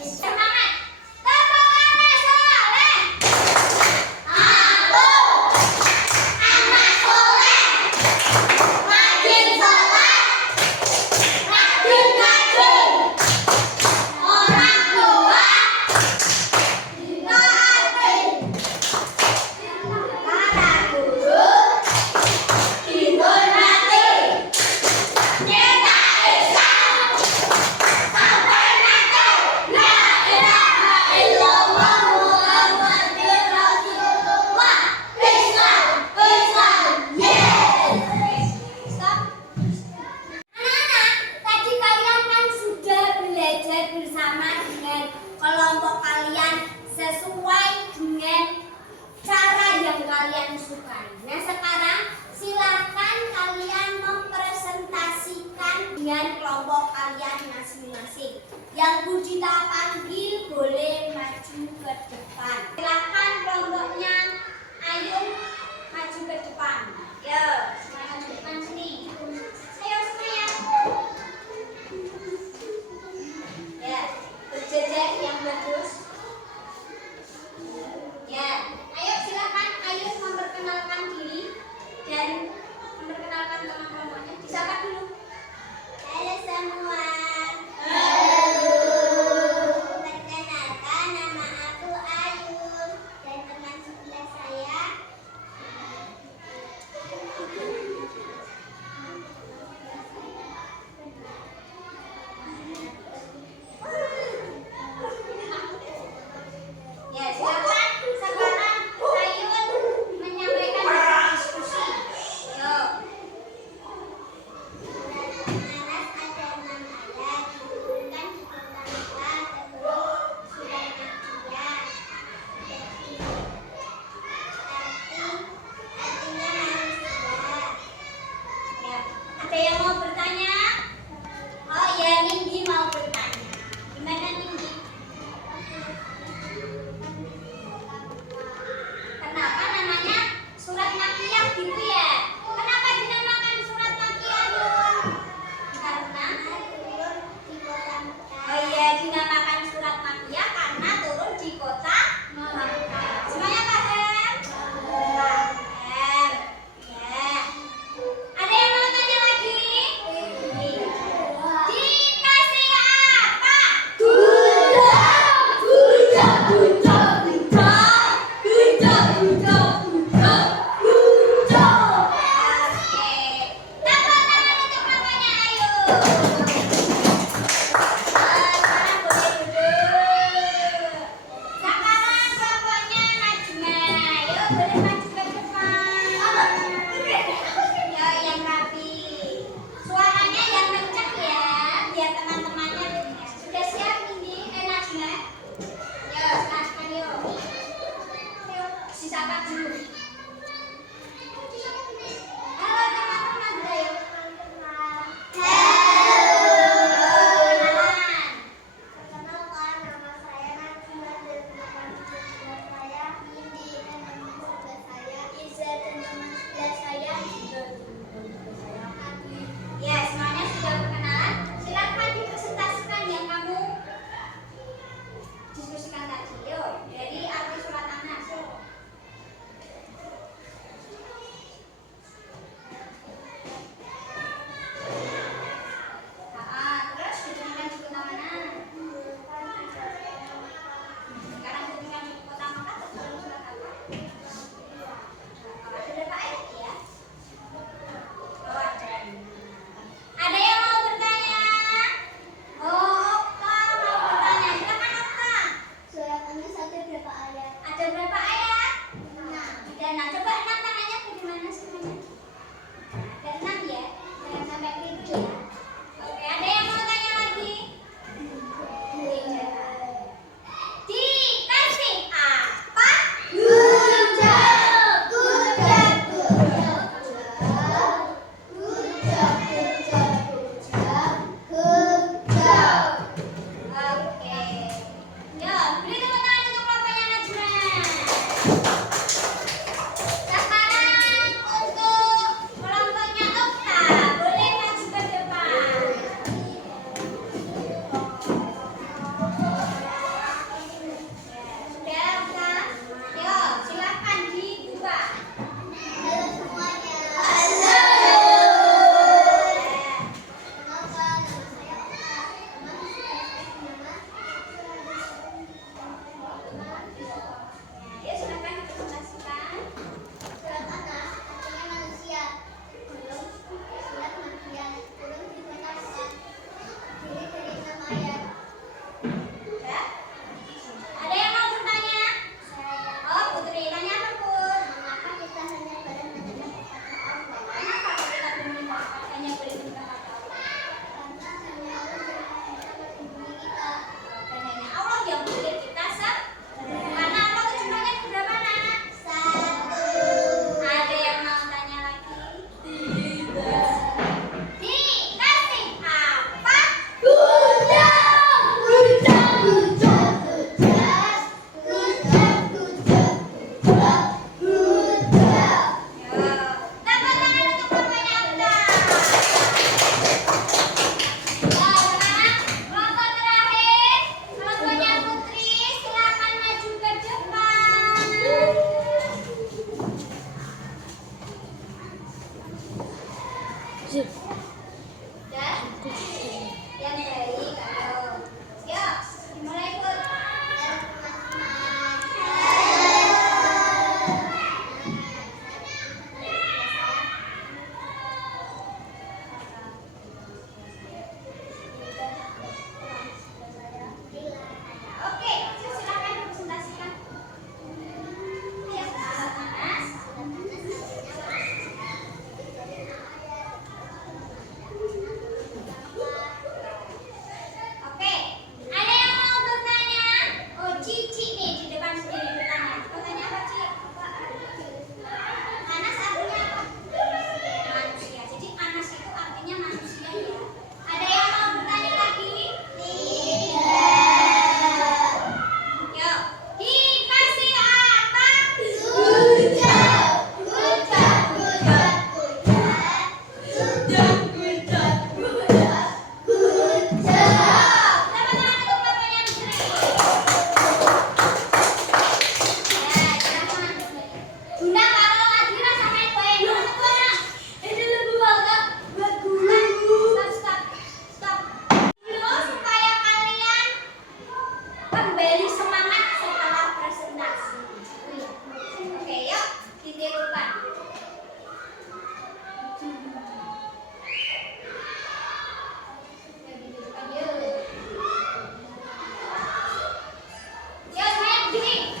Semangat! Tepungannya soleh! Aku anak soleh, rajin sholat, rajin ngaji, orang tua ditaati, para guru dihormati, kita Islam sampai nanti la ilaha illallah Muhammadur Rasulullah. Islam, yes. Stop. Anak-anak, tadi kalian kan sudah belajar bersama dengan kelompok kalian sesuai dengan cara yang kalian sukai. Nah, sekarang silakan kalian mempresentasikan dengan kelompok kalian masing-masing. Yang Budita panggil boleh maju ke depan. Silakan kelompoknya Ayo maju ke depan. Ya, semuanya maju ke depan sini. Ayo semuanya. Ya, berjejer yang bagus. Ya. kembali semangat setelah presentasi. Oke, yuk ditirukan. Yuk, saya berdiri.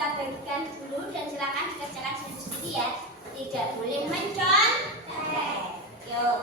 kita bagikan dulu dan silakan dikerjakan sendiri ya. Tidak boleh mencontek. Yuk.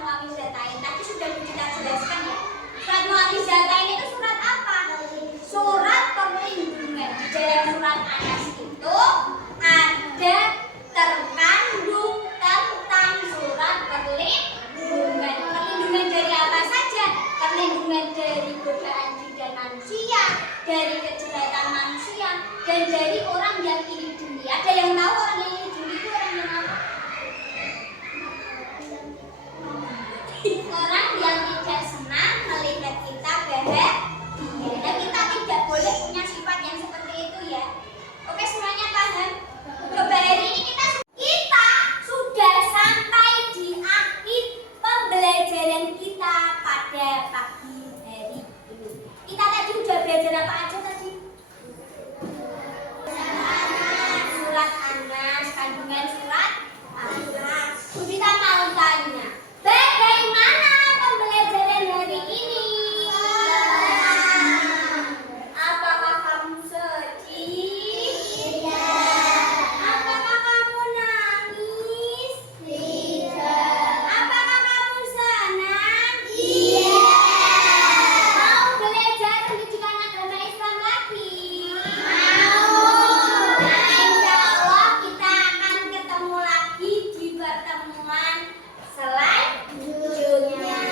Mu'awwidzatain. Tadi sudah kita jelaskan ya. Surat Mu'awwidzatain itu surat apa? Surat perlindungan. Di dalam surat Anas itu ada terkandung tentang surat perlindungan. Perlindungan dari apa saja? Perlindungan dari godaan jiwa manusia, dari kejahatan manusia, dan dari orang yang iri dengki. Ada yang tahu orang yang iri dengki itu orang yang apa? Orang yang tidak senang melihat kita bahagia, dan kita tidak boleh punya sifat yang seperti itu ya. Oke, semuanya paham? Coba hari ini kita sudah sampai di akhir pembelajaran kita pada pagi hari ini. Kita tadi udah belajar apa aja tadi? Surat Anas, kandungan surat Anas. Kita mau tanya, bagaimana pembelajaran hari ini? Apakah kamu sedih? Tidak. Apakah kamu nangis? Tidak. Apakah kamu senang? Iya. Mau belajar pendidikan agama Islam lagi? Mau. Nah, insya Allah kita akan ketemu lagi di pertemuan selanjutnya.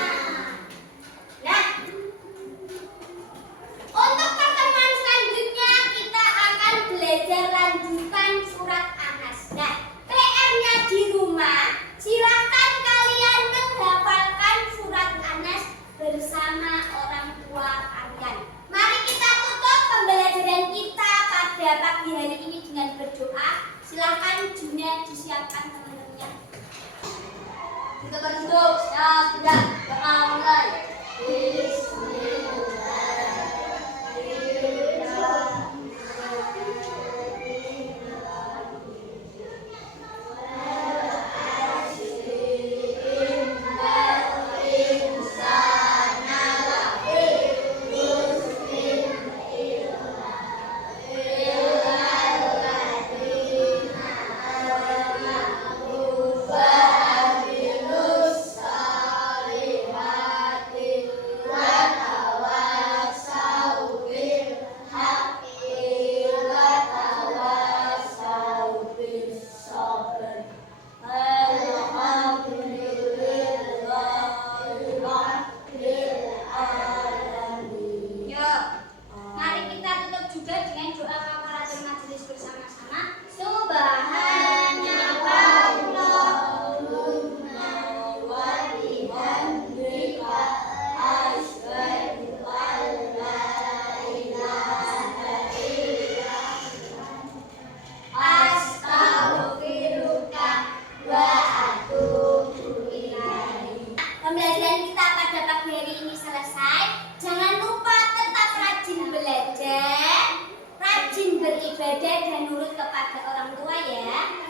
Nah, untuk pertemuan selanjutnya kita akan belajar lanjutan surat Anas. Nah, PR-nya di rumah, silakan kalian menghafalkan surat Anas bersama orang tua kalian. Mari kita tutup pembelajaran kita pada pagi hari ini dengan berdoa. Silakan Junya disiapkan teman-temannya. Kita berduduk, siap, tidak, doa mulai. Yuk, mari kita tutup juga dengan doa kafaratul majelis bersama-sama. Subhanallahumma wa bihamdika asyhadu an la ilaha illa anta astaghfiruka wa atubu ilaik. Pembelajaran kita pada pagi hari ini selesai. Jangan lupa tetap rajin belajar, rajin beribadah dan nurut kepada orang tua ya.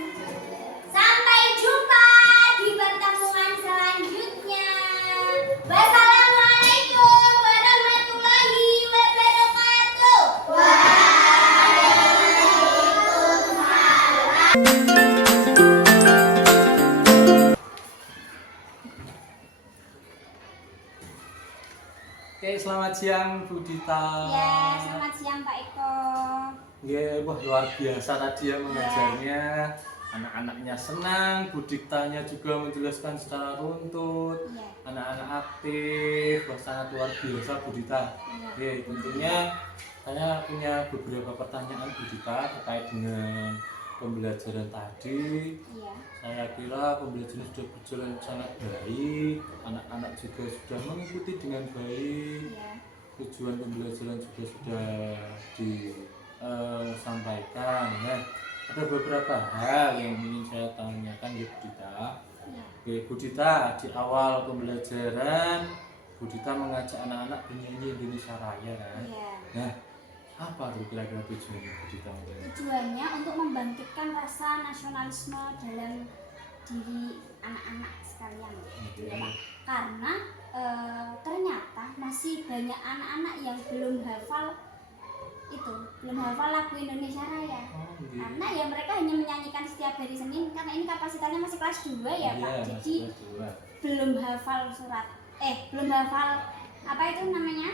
Sampai jumpa di pertemuan selanjutnya. Wassalamualaikum warahmatullahi wabarakatuh. Oke, selamat siang Bu Dita. Ya, selamat siang Pak Eko. Nggih, wah luar biasa tadi ya mengajarnya. Anak-anaknya senang, Bu Diktanya juga menjelaskan secara runtut. Iya. Anak-anak aktif, wah sangat luar biasa Bu Dita. Oke, tentunya saya punya beberapa pertanyaan Bu Dita terkait dengan pembelajaran tadi. Iya. Saya kira pembelajaran sudah berjalan sangat baik, anak-anak juga sudah mengikuti dengan baik. Iya. Tujuan pembelajaran juga sudah disampaikan. Nah, ada beberapa hal yang ingin saya tanyakan ya Bu Dita. Iya. Oke, Bu Dita, di awal pembelajaran Bu Dita mengajak anak-anak bernyanyi Indonesia Raya kan? Iya. Nah, apa tuh kira-kira tujuannya Bu Dita? Tujuannya untuk membangkitkan rasa nasionalisme dalam diri anak-anak sekalian, gitu ya, Pak. Karena ternyata masih banyak anak-anak yang belum hafal lagu Indonesia Raya. Karena ya mereka hanya menyanyikan setiap hari Senin, karena ini kapasitasnya masih kelas 2 ya, Pak. Jadi belum hafal belum hafal apa itu namanya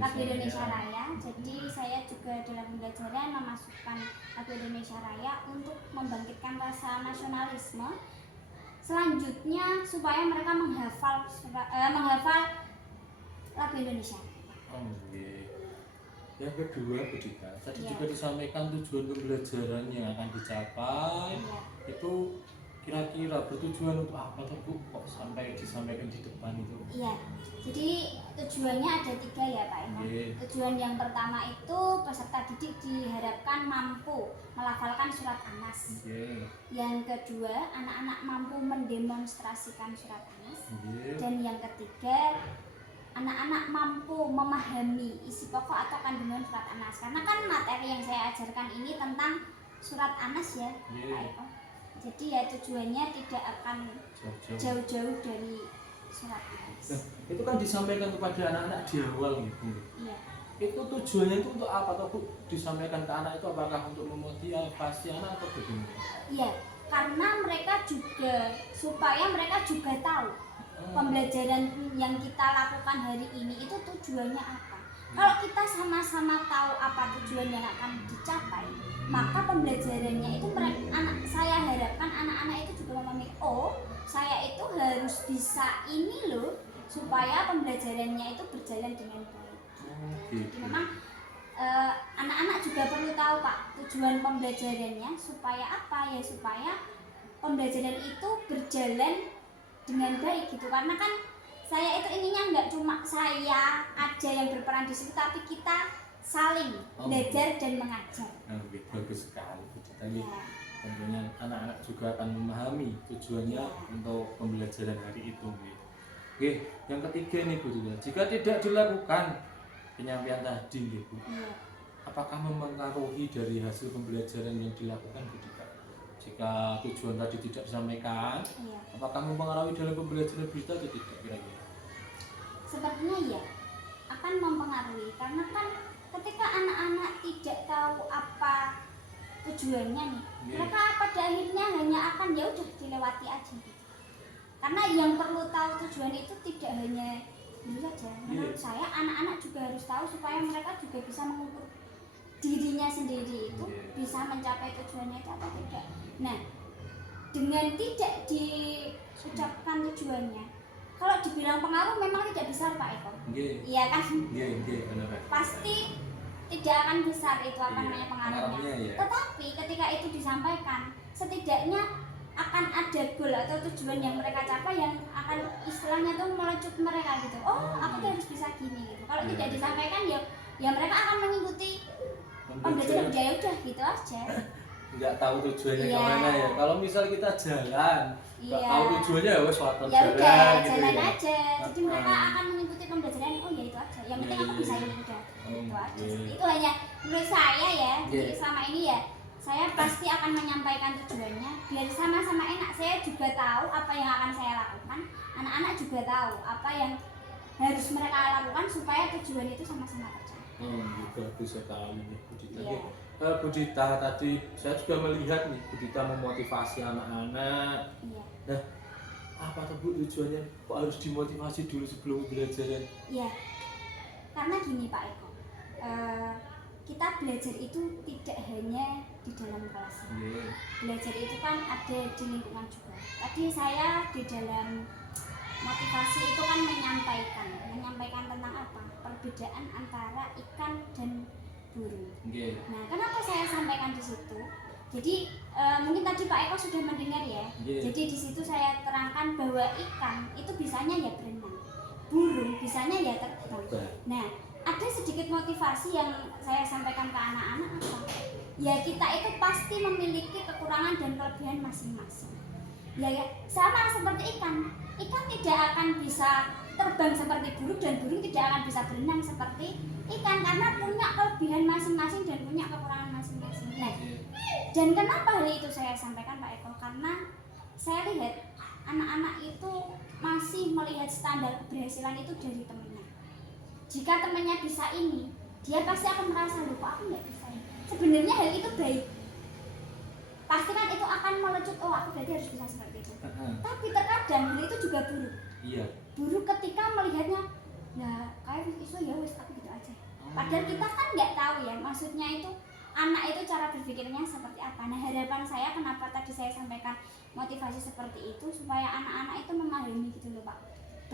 lagu Indonesia Raya. Jadi saya juga dalam pembelajaran memasukkan lagu Indonesia Raya untuk membangkitkan rasa nasionalisme. Selanjutnya supaya mereka menghafal lagu Indonesia. Yang kedua, Bu Dita, tadi Iya. juga disampaikan tujuan pembelajaran yang akan dicapai. Iya. Itu kira-kira bertujuan untuk apa tuh Bu? Kok sampai disampaikan di depan itu? Iya, jadi tujuannya ada 3 ya Pak Eko. Iya. Tujuan yang pertama itu peserta didik diharapkan mampu melafalkan surat Anas. Iya. Yang kedua, anak-anak mampu mendemonstrasikan surat Anas. Iya. Dan yang ketiga, anak-anak mampu memahami isi pokok atau kandungan surat Anas. Karena kan materi yang saya ajarkan ini tentang surat Anas ya Iya. Pak Eko. Jadi ya tujuannya tidak akan jauh-jauh dari surat Anas. Nah, itu kan disampaikan kepada anak-anak di awal nih, Bu. Iya. Itu tujuannya itu untuk apa toh Bu? Disampaikan ke anak itu apakah untuk memotivasi anak atau bagaimana? Iya, karena mereka juga supaya mereka juga tahu pembelajaran yang kita lakukan hari ini itu tujuannya apa. Kalau kita sama-sama tahu apa tujuan yang akan dicapai, maka pembelajarannya itu saya harapkan anak-anak itu juga memahami, oh saya itu harus bisa ini loh supaya pembelajarannya itu berjalan dengan baik. Jadi memang anak-anak juga perlu tahu Pak tujuan pembelajarannya supaya apa ya, supaya pembelajaran itu berjalan dengan baik gitu. Karena kan saya itu ininya nggak cuma saya aja yang berperan di situ, tapi kita saling belajar dan mengajar. Bagus sekali Bu Dita. Ya. Tentunya anak-anak juga akan memahami tujuannya untuk pembelajaran hari itu. Oke, yang ketiga nih Bu Dita, jika tidak dilakukan penyampaian tadi nih Bu, Iya. apakah mempengaruhi dari hasil pembelajaran yang dilakukan Bu Dita? Jika tujuan tadi tidak disampaikan, Iya. apakah mempengaruhi dalam pembelajaran berita atau tidak kira-kira? Sepertinya ya akan mempengaruhi, karena kan ketika anak-anak tidak tahu apa tujuannya nih, mereka pada akhirnya hanya akan ya udah dilewati aja gitu. Karena yang perlu tahu tujuan itu tidak hanya ini saja. Menurut saya anak-anak juga harus tahu supaya mereka juga bisa mengukur dirinya sendiri itu bisa mencapai tujuannya itu atau tidak. Nah, dengan tidak diucapkan tujuannya, kalau dibilang pengaruh memang tidak besar Pak Eko. Iya kan? Benar. Pasti tidak akan besar itu apa Iya, namanya pengaruhnya. pengaruhnya ya. Tetapi ketika itu disampaikan, setidaknya akan ada goal atau tujuan yang mereka capai yang akan istilahnya tuh melecut mereka gitu. Oh, aku tuh harus bisa gini gitu. Kalau tidak disampaikan ya mereka akan mengikuti pembelajaran ya udah gitu aja. Nggak tahu tujuannya Iya. kemana ya. Kalau misal kita jalan, nggak Iya. tahu tujuannya ya wes waton Ya udah gitu jalan ya. aja. Jadi mereka akan mengikuti pembelajaran. Oh ya itu aja. Yang penting aku bisa ini udah. Itu aja. Itu hanya menurut saya ya. Jadi selama ini ya saya pasti akan menyampaikan tujuannya biar sama-sama enak. Saya juga tahu apa yang akan saya lakukan. Anak-anak juga tahu apa yang harus mereka lakukan supaya tujuan itu sama-sama tercapai. Bagus sekali nih Bu Dita. Iya. Bu Dita tadi saya juga melihat nih Bu Dita memotivasi anak-anak. Iya. Nah, apa tuh Bu tujuannya? Kok harus dimotivasi dulu sebelum pembelajaran? Iya. Karena gini Pak Eko. Kita belajar itu tidak hanya di dalam kelas. Belajar itu kan ada di lingkungan juga. Tadi saya di dalam motivasi itu kan menyampaikan tentang apa? Perbedaan antara ikan dan burung. Nah, kenapa saya sampaikan di situ? Jadi mungkin tadi Pak Eko sudah mendengar ya. Jadi di situ saya terangkan bahwa ikan itu bisanya ya berenang, burung bisanya ya terbang. Nah, ada sedikit motivasi yang saya sampaikan ke anak-anak apa? Ya kita itu pasti memiliki kekurangan dan kelebihan masing-masing. Ya sama seperti ikan. Ikan tidak akan bisa terbang seperti burung dan burung tidak akan bisa berenang seperti ikan karena punya kelebihan masing-masing dan punya kekurangan masing-masing. Nah, dan kenapa hal itu saya sampaikan Pak Eko? Karena saya lihat anak-anak itu masih melihat standar keberhasilan itu dari temannya. Jika temannya bisa ini, dia pasti akan merasa lupa aku nggak bisa ini. Sebenarnya hal itu baik. pasti kan itu akan melecut, oh aku berarti harus bisa seperti itu. Tapi terkadang hal itu juga buruk. Iya. Buruk ketika melihatnya, ya kayak itu ya wes aku gitu aja. Padahal kita kan nggak tahu ya, maksudnya itu anak itu cara berpikirnya seperti apa. Nah harapan saya kenapa tadi saya sampaikan motivasi seperti itu supaya anak-anak itu memahami gitu loh Pak,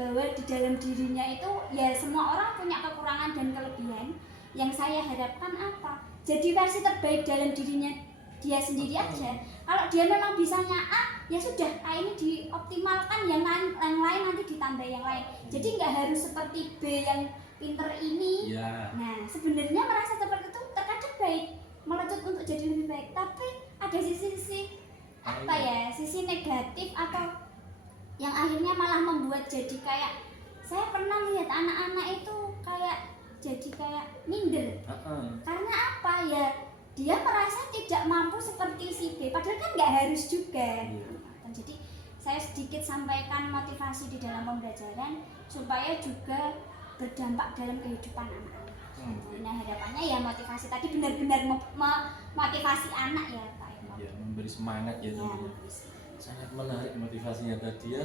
bahwa di dalam dirinya itu ya semua orang punya kekurangan dan kelebihan. Yang saya harapkan apa? Jadi versi terbaik dalam dirinya dia sendiri aja. Kalau dia memang bisanya A, ya sudah A ini dioptimalkan, yang lain nanti ditambah yang lain. Jadi nggak harus seperti B yang pinter ini. Iya. Nah sebenarnya merasa seperti itu terkadang baik, melecut untuk jadi lebih baik. Tapi ada sisi-sisi apa ya, sisi negatif atau yang akhirnya malah membuat jadi kayak, saya pernah lihat anak-anak itu kayak jadi kayak minder. Karena apa ya, dia merasa tidak mampu seperti si B, padahal kan nggak harus juga. Jadi saya sedikit sampaikan motivasi di dalam pembelajaran supaya juga berdampak dalam kehidupan anak-anak. Nah harapannya ya motivasi tadi benar-benar motivasi anak ya Pak Eko. Ya, memberi semangat ya tentunya. Sangat menarik motivasinya tadi ya.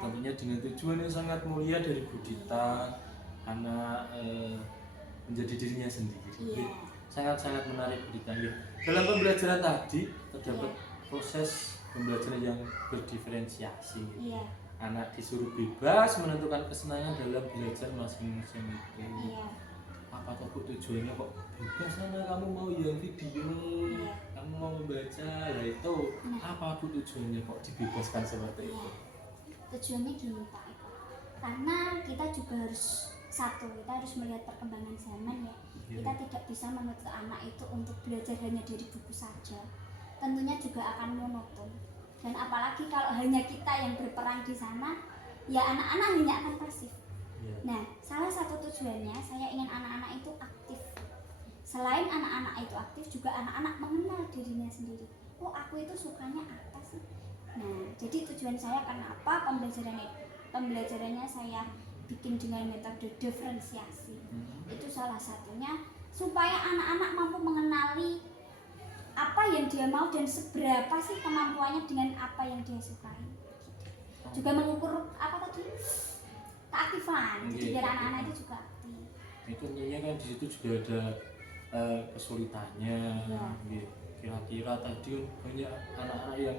Tentunya dengan tujuan yang sangat mulia dari Bu Dita, anak menjadi dirinya sendiri. Sangat-sangat menarik Bu Dita. Dalam pembelajaran tadi terdapat proses pembelajaran yang berdiferensiasi. Anak disuruh bebas menentukan kesenangan dalam belajar masing-masing itu. Apa tuh tujuannya kok bebas sana, kamu mau yang video, kamu mau membaca, lah itu apa tujuannya kok dibebaskan seperti itu? Tujuannya gini Pak Eko, karena kita juga harus kita harus melihat perkembangan zaman ya. Kita tidak bisa menuntut anak itu untuk belajar hanya dari buku saja, tentunya juga akan monoton. Dan apalagi kalau hanya kita yang berperan di sana, ya anak-anak hanya akan pasif. Nah, salah satu tujuannya saya ingin anak-anak itu aktif. Selain anak-anak itu aktif, juga anak-anak mengenal dirinya sendiri. Oh, aku itu sukanya apa sih? Nah, jadi tujuan saya karena apa? Pembelajarannya saya bikin dengan metode diferensiasi. Itu salah satunya supaya anak-anak mampu mengenali apa yang dia mau dan seberapa sih kemampuannya dengan apa yang dia sukai. Juga mengukur apa tadi? Keaktifan, jadi biar anak-anak itu juga aktif. Itu tentunya kan di situ juga ada kesulitannya. Kira-kira tadi banyak anak-anak yang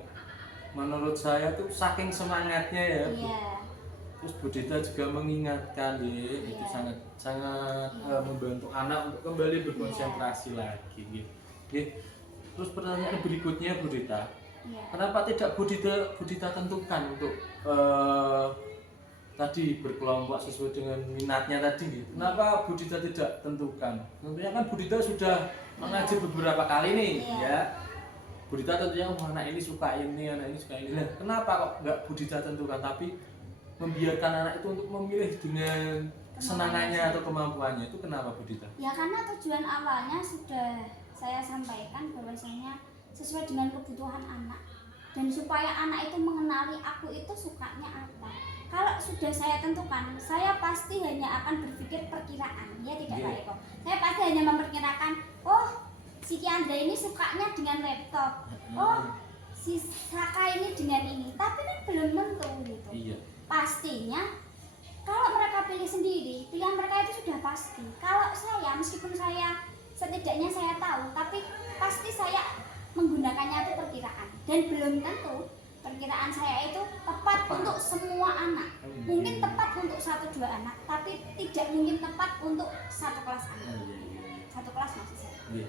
menurut saya tuh saking semangatnya ya. Terus Bu Dita juga mengingatkan itu sangat membantu anak untuk kembali berkonsentrasi lagi. Terus pertanyaan berikutnya Bu Dita, kenapa tidak Bu Dita tentukan untuk tadi berkelompok sesuai dengan minatnya tadi? Kenapa Bu Dita tidak tentukan? Tentunya kan Bu Dita sudah mengajar beberapa kali nih ya. Bu Dita tentunya anak ini suka ini, anak ini suka ini. Nah, kenapa kok nggak Bu Dita tentukan tapi membiarkan anak itu untuk memilih dengan kesenangannya atau kemampuannya? Itu kenapa Bu Dita? Ya karena tujuan awalnya sudah saya sampaikan bahwasanya sesuai dengan kebutuhan anak dan supaya anak itu mengenali aku itu sukanya apa. Kalau sudah saya tentukan, saya pasti hanya akan berpikir perkiraan, ya tidak Pak Eko. Saya pasti hanya memperkirakan, oh si Kiandra ini sukanya dengan laptop, oh si Saka ini dengan ini, tapi kan belum tentu gitu. Pastinya kalau mereka pilih sendiri, pilihan mereka itu sudah pasti. Kalau saya, meskipun saya setidaknya saya tahu, tapi pasti saya menggunakannya itu perkiraan dan belum tentu perkiraan saya itu tepat untuk semua anak. Mungkin tepat untuk 1-2 anak, tapi tidak mungkin tepat untuk satu kelas anak. Satu kelas maksud saya.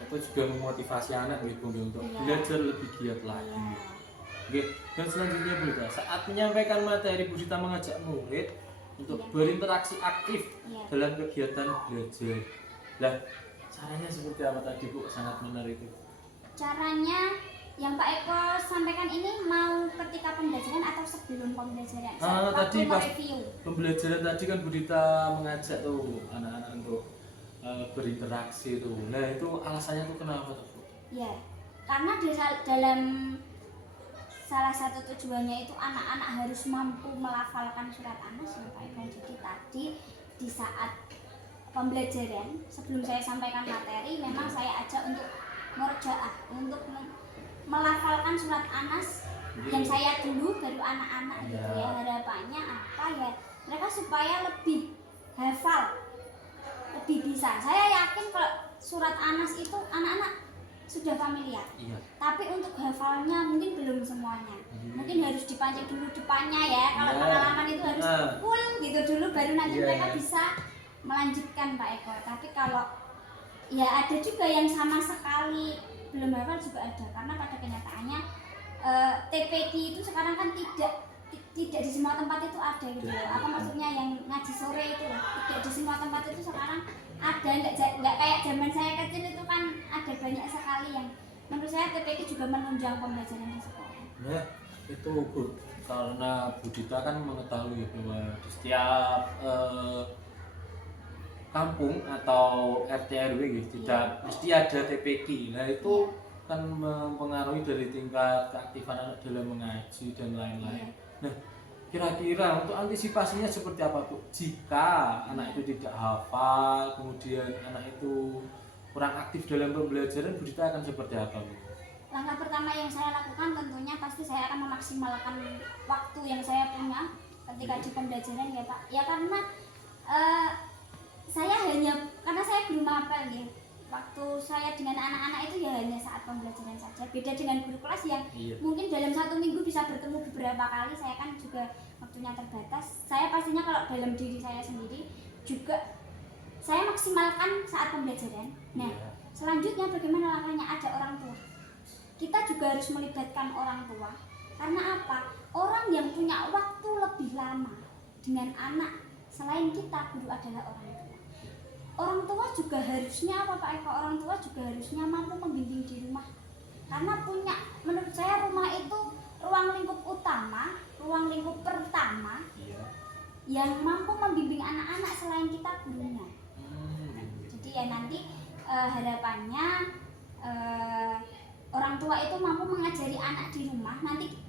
Itu juga memotivasi anak gitu untuk belajar lebih giat lagi. Dan selanjutnya Bu Dita, saat menyampaikan materi Bu Dita mengajak murid untuk berinteraksi aktif dalam kegiatan belajar. Lah, caranya seperti apa tadi Bu? Sangat menarik itu. Caranya yang Pak Eko sampaikan ini mau ketika pembelajaran atau sebelum pembelajaran? Tadi pas pembelajaran tadi kan Bu Dita mengajak tuh anak-anak untuk berinteraksi tuh. Nah itu alasannya tuh kenapa tuh Bu? Ya, karena dalam salah satu tujuannya itu anak-anak harus mampu melafalkan surat An-Nas ya Pak Eko. Jadi tadi di saat pembelajaran sebelum saya sampaikan materi memang saya ajak untuk murjaah, untuk melafalkan surat Anas yang saya dulu baru anak-anak gitu Ya. ya. Harapannya apa ya, mereka supaya lebih hafal, lebih bisa. Saya yakin kalau surat Anas itu anak-anak sudah familiar, Iya. tapi untuk hafalnya mungkin belum semuanya. Mungkin harus dipancing dulu depannya ya, kalau Ya. pengalaman itu harus Nah. full gitu dulu, baru nanti Iya. mereka bisa melanjutkan Pak Eko. Tapi kalau ya ada juga yang sama sekali belum hafal juga ada, karena pada kenyataannya TPQ itu sekarang kan tidak di semua tempat itu ada gitu loh. Apa maksudnya yang ngaji sore itu loh, tidak di semua tempat itu sekarang ada, nggak kayak zaman saya kecil itu kan ada banyak sekali yang menurut saya TPQ juga menunjang pembelajaran di sekolah. Nah, itu Bu, karena Bu Dita kan mengetahui bahwa di setiap kampung atau RT RW gitu, tidak mesti ada TPQ. Nah itu kan mempengaruhi dari tingkat keaktifan anak dalam mengaji dan lain-lain. Nah, kira-kira untuk antisipasinya seperti apa Bu? Jika anak itu tidak hafal, kemudian anak itu kurang aktif dalam pembelajaran, Bu Dita akan seperti apa Bu? Langkah pertama yang saya lakukan tentunya pasti saya akan memaksimalkan waktu yang saya punya ketika di pembelajaran ya Pak. Ya karena karena saya belum hafal ya. Waktu saya dengan anak-anak itu ya hanya saat pembelajaran saja. Beda dengan guru kelas yang mungkin dalam 1 minggu bisa bertemu beberapa kali. Saya kan juga waktunya terbatas. Saya pastinya kalau dalam diri saya sendiri juga saya maksimalkan saat pembelajaran. Nah, selanjutnya bagaimana langkahnya? Ada orang tua. Kita juga harus melibatkan orang tua. Karena apa? Orang yang punya waktu lebih lama dengan anak selain kita, guru adalah orang tua. Orang tua juga harusnya apa Pak Eko? Orang tua juga harusnya mampu membimbing di rumah. Karena menurut saya rumah itu ruang lingkup utama, ruang lingkup pertama yang mampu membimbing anak-anak selain kita, gurunya. Jadi ya nanti harapannya orang tua itu mampu mengajari anak di rumah. Nanti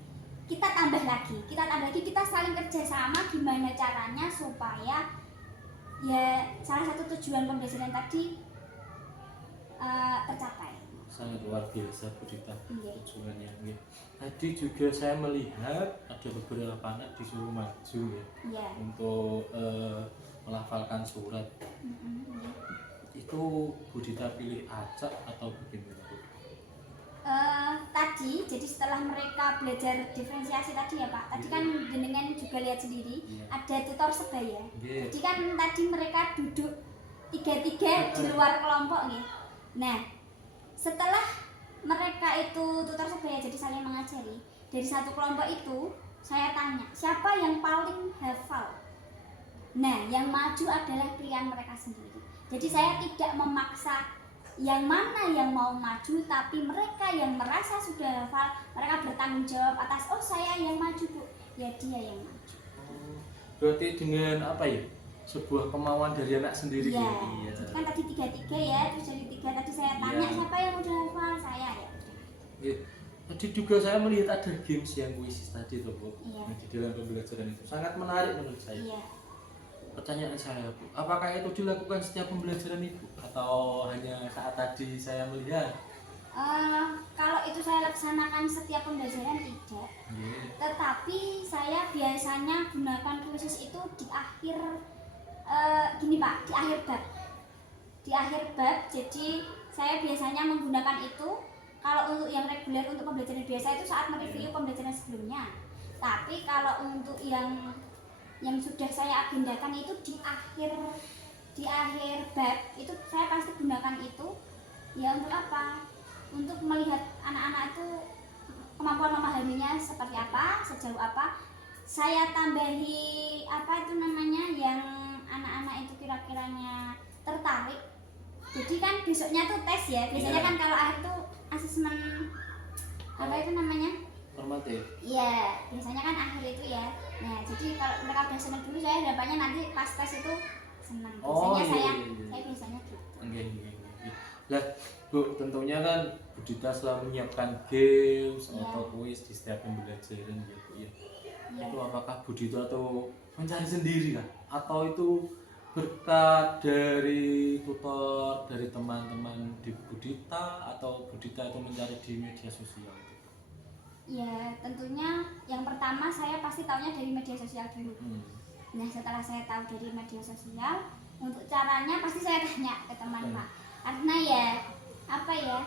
kita tambah lagi, kita saling kerjasama gimana caranya supaya ya salah satu tujuan pembelajaran tadi tercapai. Sangat luar biasa Bu Dita Iya. tujuannya. Ya. Tadi juga saya melihat ada beberapa anak disuruh maju ya, Iya. untuk melafalkan surat. Itu Bu Dita pilih acak atau bagaimana Bu? Tadi jadi setelah mereka belajar diferensiasi tadi ya Pak, tadi kan jenengan juga lihat sendiri ada tutor sebaya. Jadi kan tadi mereka duduk 3-3 di luar kelompok nih. Nah, setelah mereka itu tutor sebaya jadi saling mengajari, dari satu kelompok itu saya tanya siapa yang paling hafal. Nah, yang maju adalah pilihan mereka sendiri. Jadi saya tidak memaksa yang mana yang mau maju, tapi mereka yang merasa sudah hafal, mereka bertanggung jawab atas, oh saya yang maju Bu, ya dia yang maju. Berarti dengan apa ya, sebuah kemauan dari anak sendiri Iya, ya. jadi kan tadi 3-3 ya, terus jadi 3 tadi saya tanya siapa yang udah hafal, saya ya. Ya. Tadi juga saya melihat ada games yang kuisis tadi tuh Bu. Iya. Di dalam pembelajaran itu sangat menarik menurut saya. Iya. Pertanyaan saya Bu, apakah itu dilakukan setiap pembelajaran Ibu atau hanya saat tadi saya melihat? Kalau itu saya laksanakan setiap pembelajaran tidak, tetapi saya biasanya gunakan khusus itu di akhir gini Pak, di akhir bab. Di akhir bab, jadi saya biasanya menggunakan itu. Kalau untuk yang reguler untuk pembelajaran biasa itu saat mereview pembelajaran sebelumnya. Tapi kalau untuk yang sudah saya agendakan itu di akhir bab itu saya pasti gunakan itu. Ya untuk apa? Untuk melihat anak-anak itu kemampuan memahaminya seperti apa, sejauh apa. Saya tambahi apa itu namanya yang anak-anak itu kira-kiranya tertarik. Jadi kan besoknya tuh tes ya. Biasanya kan kalau akhir tuh asesmen apa itu namanya? Formatif. Iya, biasanya kan akhir itu ya. Nah, jadi kalau mereka udah senang dulu, saya harapannya nanti pas tes itu senang. Biasanya saya biasanya gitu. Lah, Bu, tentunya kan Bu Dita selalu menyiapkan games atau kuis di setiap pembelajaran ya Bu ya. Itu apakah Bu Dita atau mencari sendiri kah? Atau itu berkat dari tutor, dari teman-teman di Bu Dita, atau Bu Dita itu mencari di media sosial? Ya tentunya yang pertama saya pasti taunya dari media sosial dulu. Nah setelah saya tahu dari media sosial, untuk caranya pasti saya tanya ke teman Pak. Karena ya apa ya,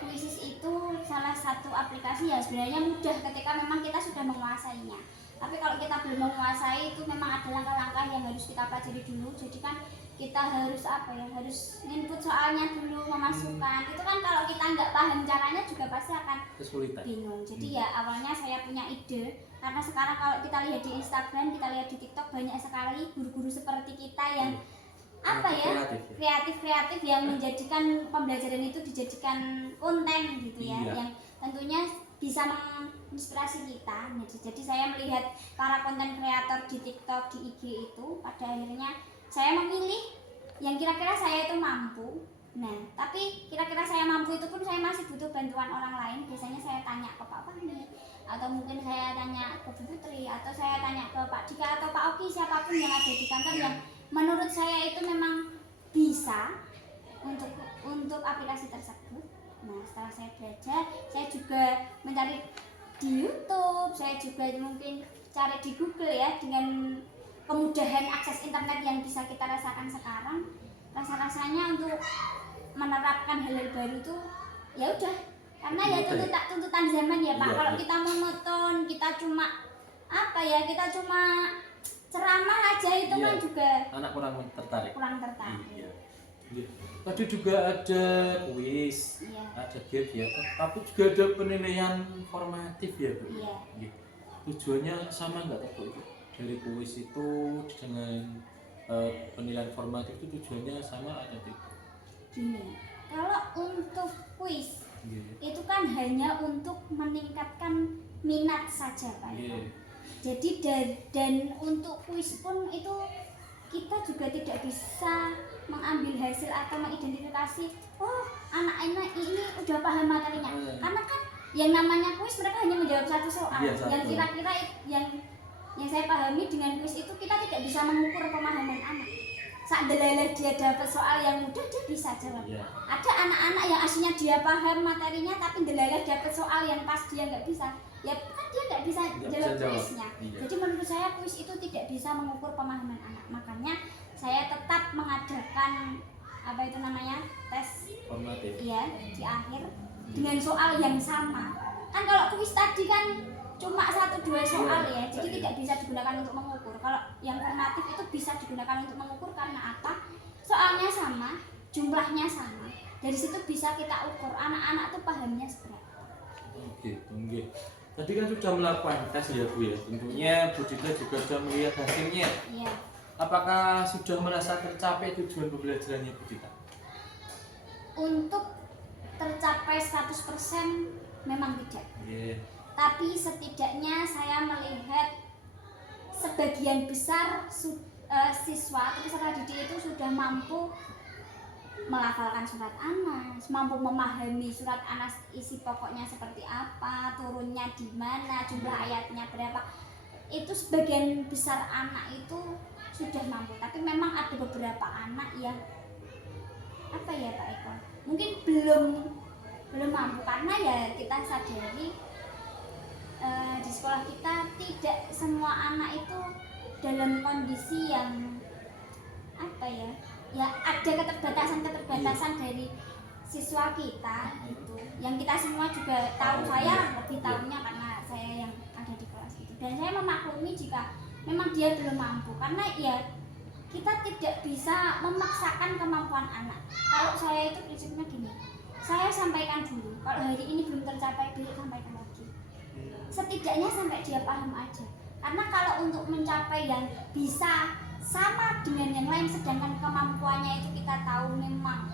Quizizz itu salah satu aplikasi yang sebenarnya mudah ketika memang kita sudah menguasainya. Tapi kalau kita belum menguasai itu memang ada langkah-langkah yang harus kita pelajari dulu. Jadi kan kita harus apa ya, harus input soalnya dulu, memasukkan. Itu kan kalau kita nggak paham caranya juga pasti akan Kesulitan. bingung. Jadi ya awalnya saya punya ide, karena sekarang kalau kita lihat di Instagram, kita lihat di TikTok, banyak sekali guru-guru seperti kita yang apa ya, kreatif yang menjadikan pembelajaran itu dijadikan konten gitu ya, Iya. yang tentunya bisa menginspirasi kita. Jadi saya melihat para konten kreator di TikTok, di IG itu pada akhirnya saya memilih yang kira-kira saya itu mampu. Nah, tapi kira-kira saya mampu itu pun saya masih butuh bantuan orang lain. Biasanya saya tanya ke Pak Fahmi, atau mungkin saya tanya ke Bu Putri, atau saya tanya ke Pak Dika atau Pak Oki, siapapun yang ada di kantor yang menurut saya itu memang bisa untuk aplikasi tersebut. Nah, setelah saya belajar, saya juga mencari di YouTube, saya juga mungkin cari di Google ya, dengan kemudahan akses internet yang bisa kita rasakan sekarang. Rasa-rasanya untuk menerapkan hal-hal baru itu ya udah, karena ya tuntutan zaman ya Pak. Iya, Kalau iya. kita monoton, kita cuma apa ya, kita cuma ceramah aja itu Iya. kan juga Anak kurang tertarik. kurang tertarik. Iya. Iya. Tadi juga ada kuis, Iya. ada game ya, tapi juga ada penilaian formatif ya Bu. Iya. Iya. Tujuannya sama nggak Bu? Dari kuis itu dengan penilaian formatif itu tujuannya sama atau tidak? Gini, kalau untuk kuis Iya. itu kan hanya untuk meningkatkan minat saja Pak. Iya. Jadi dan untuk kuis pun itu kita juga tidak bisa mengambil hasil atau mengidentifikasi, oh anak-anak ini udah paham materinya. Karena kan yang namanya kuis mereka hanya menjawab satu soal. Iya, satu. Yang kira-kira yang saya pahami dengan kuis itu kita tidak bisa mengukur pemahaman anak. Saat delalah dia dapat soal yang mudah, dia bisa jawab. Iya. Ada anak-anak yang aslinya dia paham materinya, tapi delalah dapat soal yang pas dia nggak bisa. Ya kan dia nggak bisa Nggak jawab bisa jawab. kuisnya. Iya. Jadi menurut saya kuis itu tidak bisa mengukur pemahaman anak. Makanya saya tetap mengadakan apa itu namanya, tes Formatif. ya di akhir dengan soal yang sama. Kan kalau kuis tadi kan cuma 1-2 soal ya, jadi Iya. tidak bisa digunakan untuk mengukur. Kalau yang formatif itu bisa digunakan untuk mengukur karena apa? Soalnya sama, jumlahnya sama. Dari situ bisa kita ukur anak-anak tuh pahamnya seberapa. Oke, oke. Tadi kan sudah melakukan tes ya Bu ya. Tentunya Bu Dita juga sudah melihat hasilnya. Iya. Apakah sudah merasa tercapai tujuan pembelajarannya Bu Dita? Untuk tercapai 100% memang tidak. Iya. Tapi setidaknya saya melihat sebagian besar siswa atau peserta didik itu sudah mampu melafalkan surat Anas, mampu memahami surat Anas isi pokoknya seperti apa, turunnya di mana, jumlah ayatnya berapa. Itu sebagian besar anak itu sudah mampu. Tapi memang ada beberapa anak yang apa ya Pak Eko, mungkin belum mampu, karena ya kita sadari di sekolah kita tidak semua anak itu dalam kondisi yang apa ya, ya ada keterbatasan dari siswa kita itu, yang kita semua juga tahu. Saya lebih tahunya karena saya yang ada di kelas itu, dan saya memaklumi jika memang dia belum mampu, karena ya kita tidak bisa memaksakan kemampuan anak. Kalau saya itu prinsipnya gini, saya sampaikan dulu, kalau hari ini belum tercapai, besok sampaikan lagi, setidaknya sampai dia paham aja. Karena kalau untuk mencapai yang bisa sama dengan yang lain, sedangkan kemampuannya itu kita tahu memang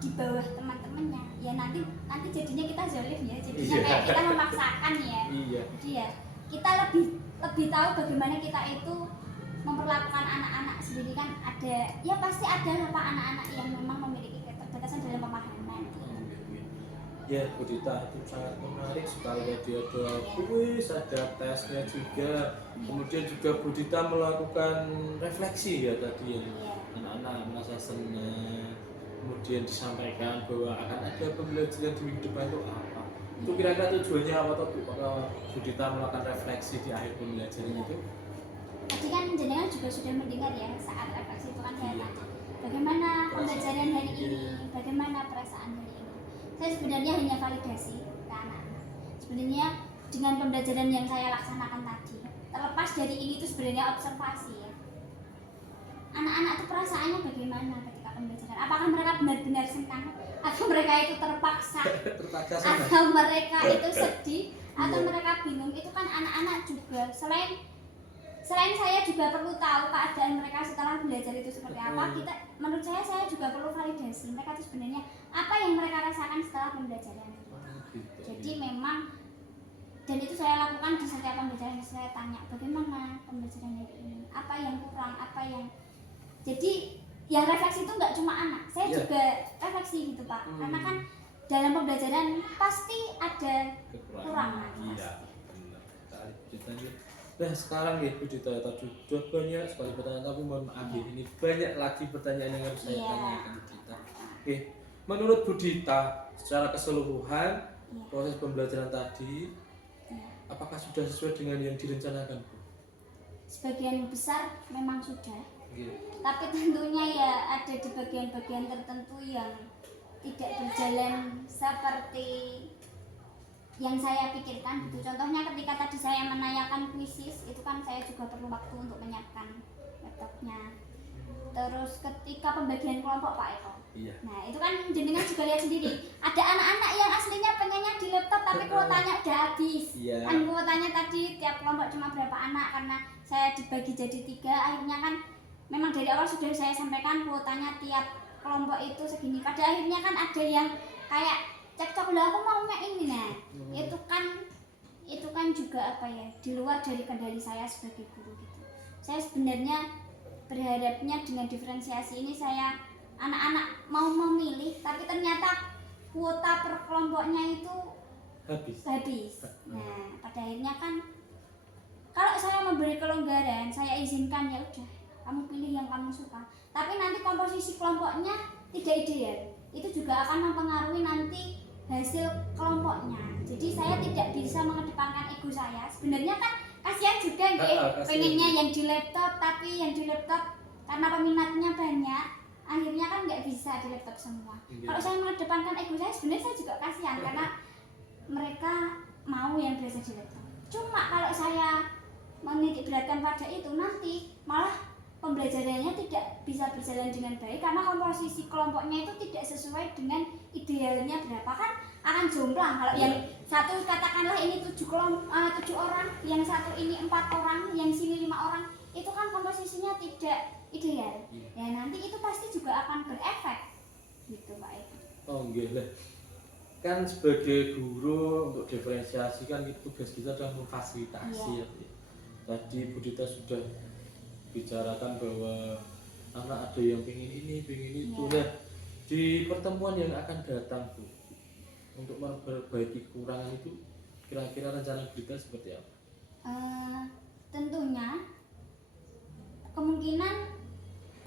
di bawah teman-temannya, ya nanti jadinya kita zalim ya, jadinya Iya. kayak kita memaksakan ya. Iya. Jadi ya kita lebih tahu bagaimana kita itu memperlakukan anak-anak sendiri. Kan ada, ya pasti ada apa anak-anak yang memang memiliki keterbatasan dalam pemahaman. Ya, Bu Dita, itu sangat menarik sekali. Dia ada kuis, ada tesnya juga. Kemudian juga Bu Dita melakukan refleksi ya tadi ya. Iya. Anak-anak merasa senang. Kemudian disampaikan bahwa akan ada pembelajaran di minggu depan itu apa. Itu kira-kira tujuannya apa tuh Bu? Kalau Bu Dita melakukan refleksi di akhir pembelajaran itu? Tadi kan jenengan juga sudah mendengar ya saat refleksi itu kan saya Iya. tanya bagaimana pembelajaran hari ini, bagaimana perasaan hari ini. Saya sebenarnya hanya validasi ke anak-anak. Sebenarnya dengan pembelajaran yang saya laksanakan tadi, terlepas dari ini itu sebenarnya observasi ya. Anak-anak itu perasaannya bagaimana ketika pembelajaran? Apakah mereka benar-benar senang? Atau mereka itu terpaksa? Terpaksa sana. Atau mereka itu sedih? Atau Iya. mereka bingung? Itu kan anak-anak juga. Selain saya juga perlu tahu keadaan mereka setelah belajar itu seperti apa. Menurut saya juga perlu validasi. Mereka itu sebenarnya apa yang mereka rasakan setelah pembelajaran itu. Gitu. Jadi memang dan itu saya lakukan di setiap pembelajaran. Saya tanya bagaimana pembelajaran hari ini, apa yang kurang, apa yang jadi yang refleksi itu nggak cuma anak, saya Iya. juga refleksi gitu Pak. Karena kan dalam pembelajaran pasti ada kekurangan. Iya, benar. Sekali. Nah sekarang ya Bu Dita, tadi sudah banyak sekali pertanyaan, tapi mohon maaf ya, ini banyak lagi pertanyaan yang harus saya Iya. tanyakan ke Dita. Oke, menurut Bu Dita secara keseluruhan Iya. proses pembelajaran tadi Iya. apakah sudah sesuai dengan yang direncanakan Bu? Sebagian besar memang sudah, Iya. tapi tentunya ya ada di bagian-bagian tertentu yang tidak berjalan seperti yang saya pikirkan gitu. Contohnya ketika tadi saya menanyakan kuisis, itu kan saya juga perlu waktu untuk menyiapkan laptopnya. Terus ketika pembagian kelompok Pak Eko, Iya. nah itu kan jenengan juga lihat sendiri, ada anak-anak yang aslinya pengennya di laptop tapi kuotanya udah habis. Iya. Kan kuotanya tadi tiap kelompok cuma berapa anak, karena saya dibagi jadi 3, akhirnya kan memang dari awal sudah saya sampaikan kuotanya tiap kelompok itu segini. Pada akhirnya kan ada yang kayak cekcok, lah aku maunya ini. Nah itu kan juga apa ya, di luar dari kendali saya sebagai guru gitu. Saya sebenarnya berharapnya dengan diferensiasi ini saya anak-anak mau memilih, tapi ternyata kuota per kelompoknya itu habis. Nah pada akhirnya kan kalau saya memberi kelonggaran, saya izinkan ya udah kamu pilih yang kamu suka, tapi nanti komposisi kelompoknya tidak ideal, itu juga akan mempengaruhi nanti hasil kelompoknya. Jadi saya tidak bisa mengedepankan ego saya. Sebenarnya kan kasihan juga nggih, pengennya yang di laptop, tapi yang di laptop karena peminatnya banyak, akhirnya kan nggak bisa di laptop semua. Kalau saya mengedepankan ego saya, sebenarnya saya juga kasihan karena mereka mau yang belajar di laptop. Cuma kalau saya menitik beratkan pada itu, nanti malah pembelajarannya tidak bisa berjalan dengan baik karena komposisi kelompoknya itu tidak sesuai dengan idealnya berapa, kan akan jomplang. Kalau yang satu katakanlah ini 7 orang, yang satu ini 4 orang, yang sini 5 orang, itu kan komposisinya tidak ideal. Ya nanti itu pasti juga akan berefek gitu Pak Eko. Oh enggak lah. Kan sebagai guru untuk diferensiasi kan itu tugas kita adalah memfasilitasi ya. Tadi Bu Dita sudah bicarakan bahwa anak ada yang pengen ini, pengen itu. Nah, di pertemuan yang akan datang Bu, untuk memperbaiki kekurangan itu, kira-kira rencana kita seperti apa? Tentunya kemungkinan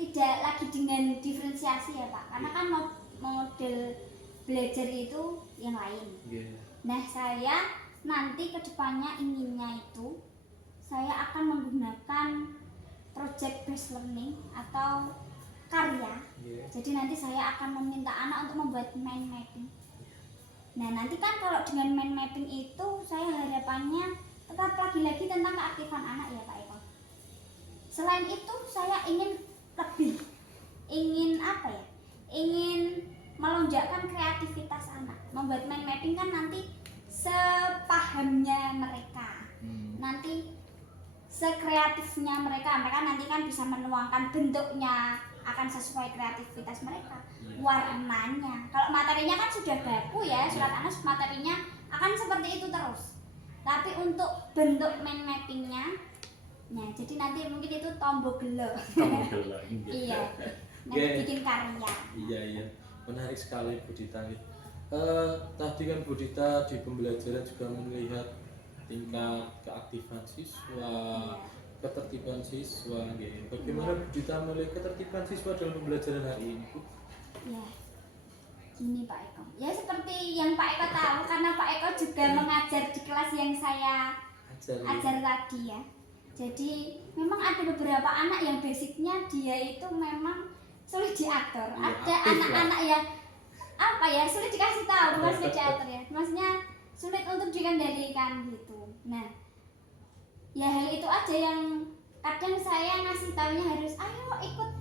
tidak lagi dengan diferensiasi ya Pak, karena kan model belajar itu yang lain. Nah saya nanti kedepannya inginnya itu saya akan menggunakan project based learning atau karya. Jadi nanti saya akan meminta anak untuk membuat mind mapping. Nah nanti kan kalau dengan mind mapping itu saya harapannya tetap lagi-lagi tentang keaktifan anak ya Pak Eko. Selain itu saya ingin melonjakkan kreativitas anak. Membuat mind mapping kan nanti sepahamnya mereka, nanti sekreatifnya mereka nanti kan bisa menuangkan bentuknya akan sesuai kreativitas mereka, warnanya. Kalau materinya kan sudah baku ya, surat anas materinya akan seperti itu terus. Tapi untuk bentuk mind mappingnya, nah jadi nanti mungkin itu tombol gelo. Iya, nanti bikin karya. Iya, menarik sekali Bu Dita. Tadi kan Bu Dita di pembelajaran juga melihat tingkat keaktifan siswa, ketertiban siswa. Bagaimana Bu Dita melihat ketertiban siswa dalam pembelajaran hari ini Bu? Ya, Gini Pak Eko, ya seperti yang Pak Eko tahu karena Pak Eko juga mengajar di kelas yang saya ajar tadi ya. Jadi memang ada beberapa anak yang basicnya dia itu memang sulit diatur. Iya, Ada aktif anak-anak yang apa ya sulit dikasih tahu, bukan sulit diatur ya. Maksudnya sulit untuk dikendalikan gitu. Nah, ya hal itu aja yang kadang saya ngasih taunya harus ayo ikut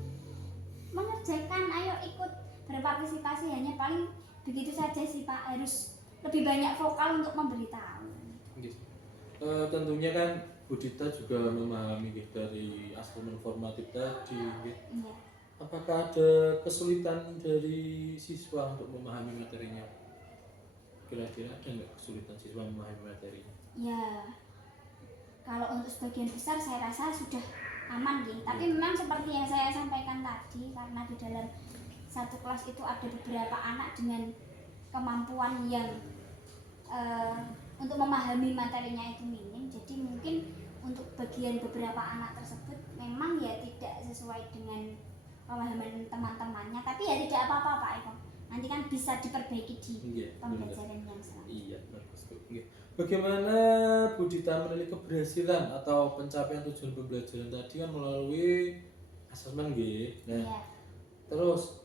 mengerjakan, ayo ikut berpartisipasi, hanya paling begitu saja sih Pak, harus lebih banyak vokal untuk memberitahu. Tentunya kan Bu Dita juga memahami gitu, dari aspek formatif tadi gitu. Iya. Apakah ada kesulitan dari siswa untuk memahami materinya? Kira-kira ada nggak kesulitan siswa memahami materinya? Ya, kalau untuk sebagian besar saya rasa sudah aman gitu. Tapi memang seperti yang saya sampaikan tadi, karena di dalam satu kelas itu ada beberapa anak dengan kemampuan yang untuk memahami materinya itu minim. Jadi mungkin untuk bagian beberapa anak tersebut memang ya tidak sesuai dengan pemahaman teman-temannya. Tapi ya tidak apa-apa Pak Eko. Nanti kan bisa diperbaiki di pembelajaran yang selanjutnya. Iya, bagus. Bagaimana Bu Dita menilai keberhasilan atau pencapaian tujuan pembelajaran tadi kan melalui asesmen G. Nah, Iya. terus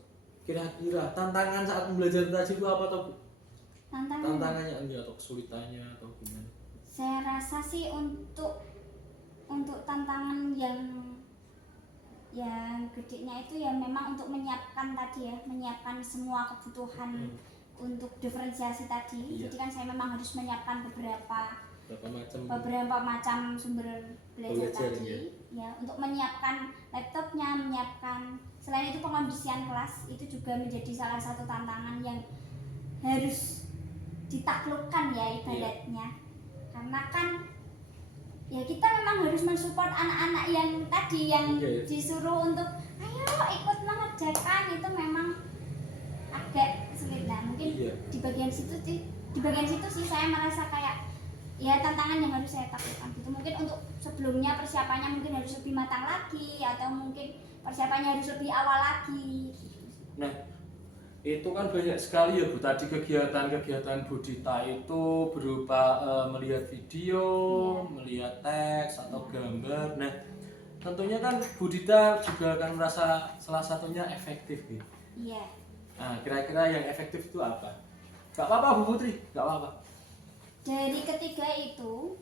kira-kira tantangan saat pembelajaran tadi itu apa tuh Bu? Tantangannya enggak atau kesulitannya atau gimana? Saya rasa sih untuk tantangan yang gedenya itu ya memang untuk menyiapkan tadi ya, menyiapkan semua kebutuhan untuk diferensiasi tadi. Iya. Jadi kan saya memang harus menyiapkan beberapa macam sumber belajar tadi ya, untuk menyiapkan laptopnya, menyiapkan selain itu pengondisian kelas itu juga menjadi salah satu tantangan yang harus ditaklukkan ya ibaratnya. Karena kan ya kita memang harus mensupport anak-anak yang tadi yang disuruh untuk ayo ikut mengerjakan, itu memang agak sulit. Nah mungkin di bagian situ sih saya merasa kayak ya tantangan yang harus saya taklukkan gitu. Mungkin untuk sebelumnya persiapannya mungkin harus lebih matang lagi, atau mungkin persiapannya harus lebih awal lagi gitu. Nah, itu kan banyak sekali ya Bu, tadi kegiatan-kegiatan Bu Dita itu berupa melihat video, melihat teks atau gambar. Nah, tentunya kan Bu Dita juga akan merasa salah satunya efektif gitu. Iya. Nah, kira-kira yang efektif itu apa? Gak apa-apa Bu Putri, gak apa-apa. Dari ketiga itu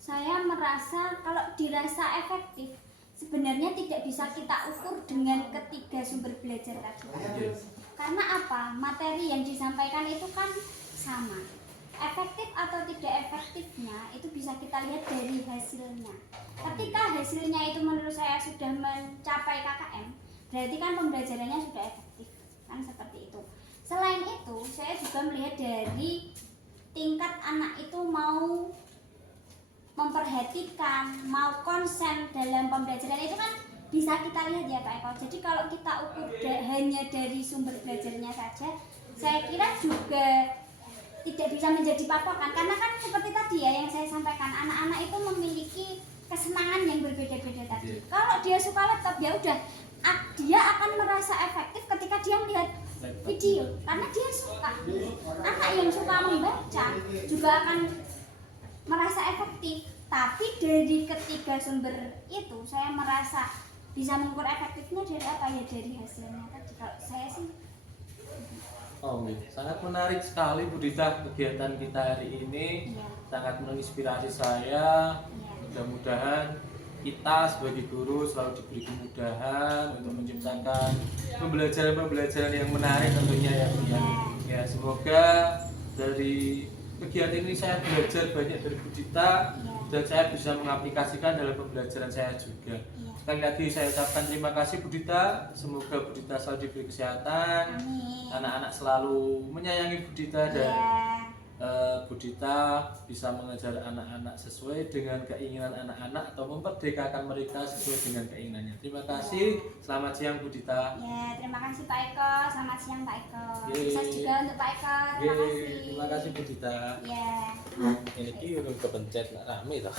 saya merasa kalau dirasa efektif sebenarnya tidak bisa kita ukur dengan ketiga sumber belajar tadi. Karena apa? Materi yang disampaikan itu kan sama. Efektif atau tidak efektifnya itu bisa kita lihat dari hasilnya. Ketika hasilnya itu menurut saya sudah mencapai KKM, berarti kan pembelajarannya sudah efektif. Kan seperti itu. Selain itu, saya juga melihat dari tingkat anak itu mau memperhatikan, mau konsen dalam pembelajaran, itu kan bisa kita lihat ya Pak Eko. Jadi kalau kita ukur hanya dari sumber belajarnya saja, saya kira juga tidak bisa menjadi patokan. Karena kan seperti tadi ya yang saya sampaikan, anak-anak itu memiliki kesenangan yang berbeda-beda tadi. Kalau dia suka laptop, ya udah dia akan merasa efektif ketika dia melihat video, karena dia suka. Anak yang suka membaca juga akan merasa efektif. Tapi dari ketiga sumber itu saya merasa bisa mengukur efektifnya dari apa ya, dari hasilnya tadi. Kalau saya sih sangat menarik sekali Bu Dita kegiatan kita hari ini. Sangat menginspirasi saya. Mudah-mudahan kita sebagai guru selalu diberi kemudahan untuk menciptakan pembelajaran yang menarik tentunya ya Bu ya. Ya, semoga dari kegiatan ini saya belajar banyak dari Bu Dita dan saya bisa mengaplikasikan dalam pembelajaran saya juga. Sekali lagi saya ucapkan terima kasih Bu Dita. Semoga Bu Dita selalu diberi kesehatan. Anak-anak selalu menyayangi Bu Dita dan Bu Dita bisa mengajar anak-anak sesuai dengan keinginan anak-anak atau memperdekakan mereka sesuai dengan keinginannya. Terima kasih. Selamat siang Bu Dita. Ya, terima kasih Pak Eko. Selamat siang Pak Eko. Sukses juga untuk Pak Eko. Terima kasih. Terima kasih Bu Dita. Ya. Ini udah kepencet rame toh.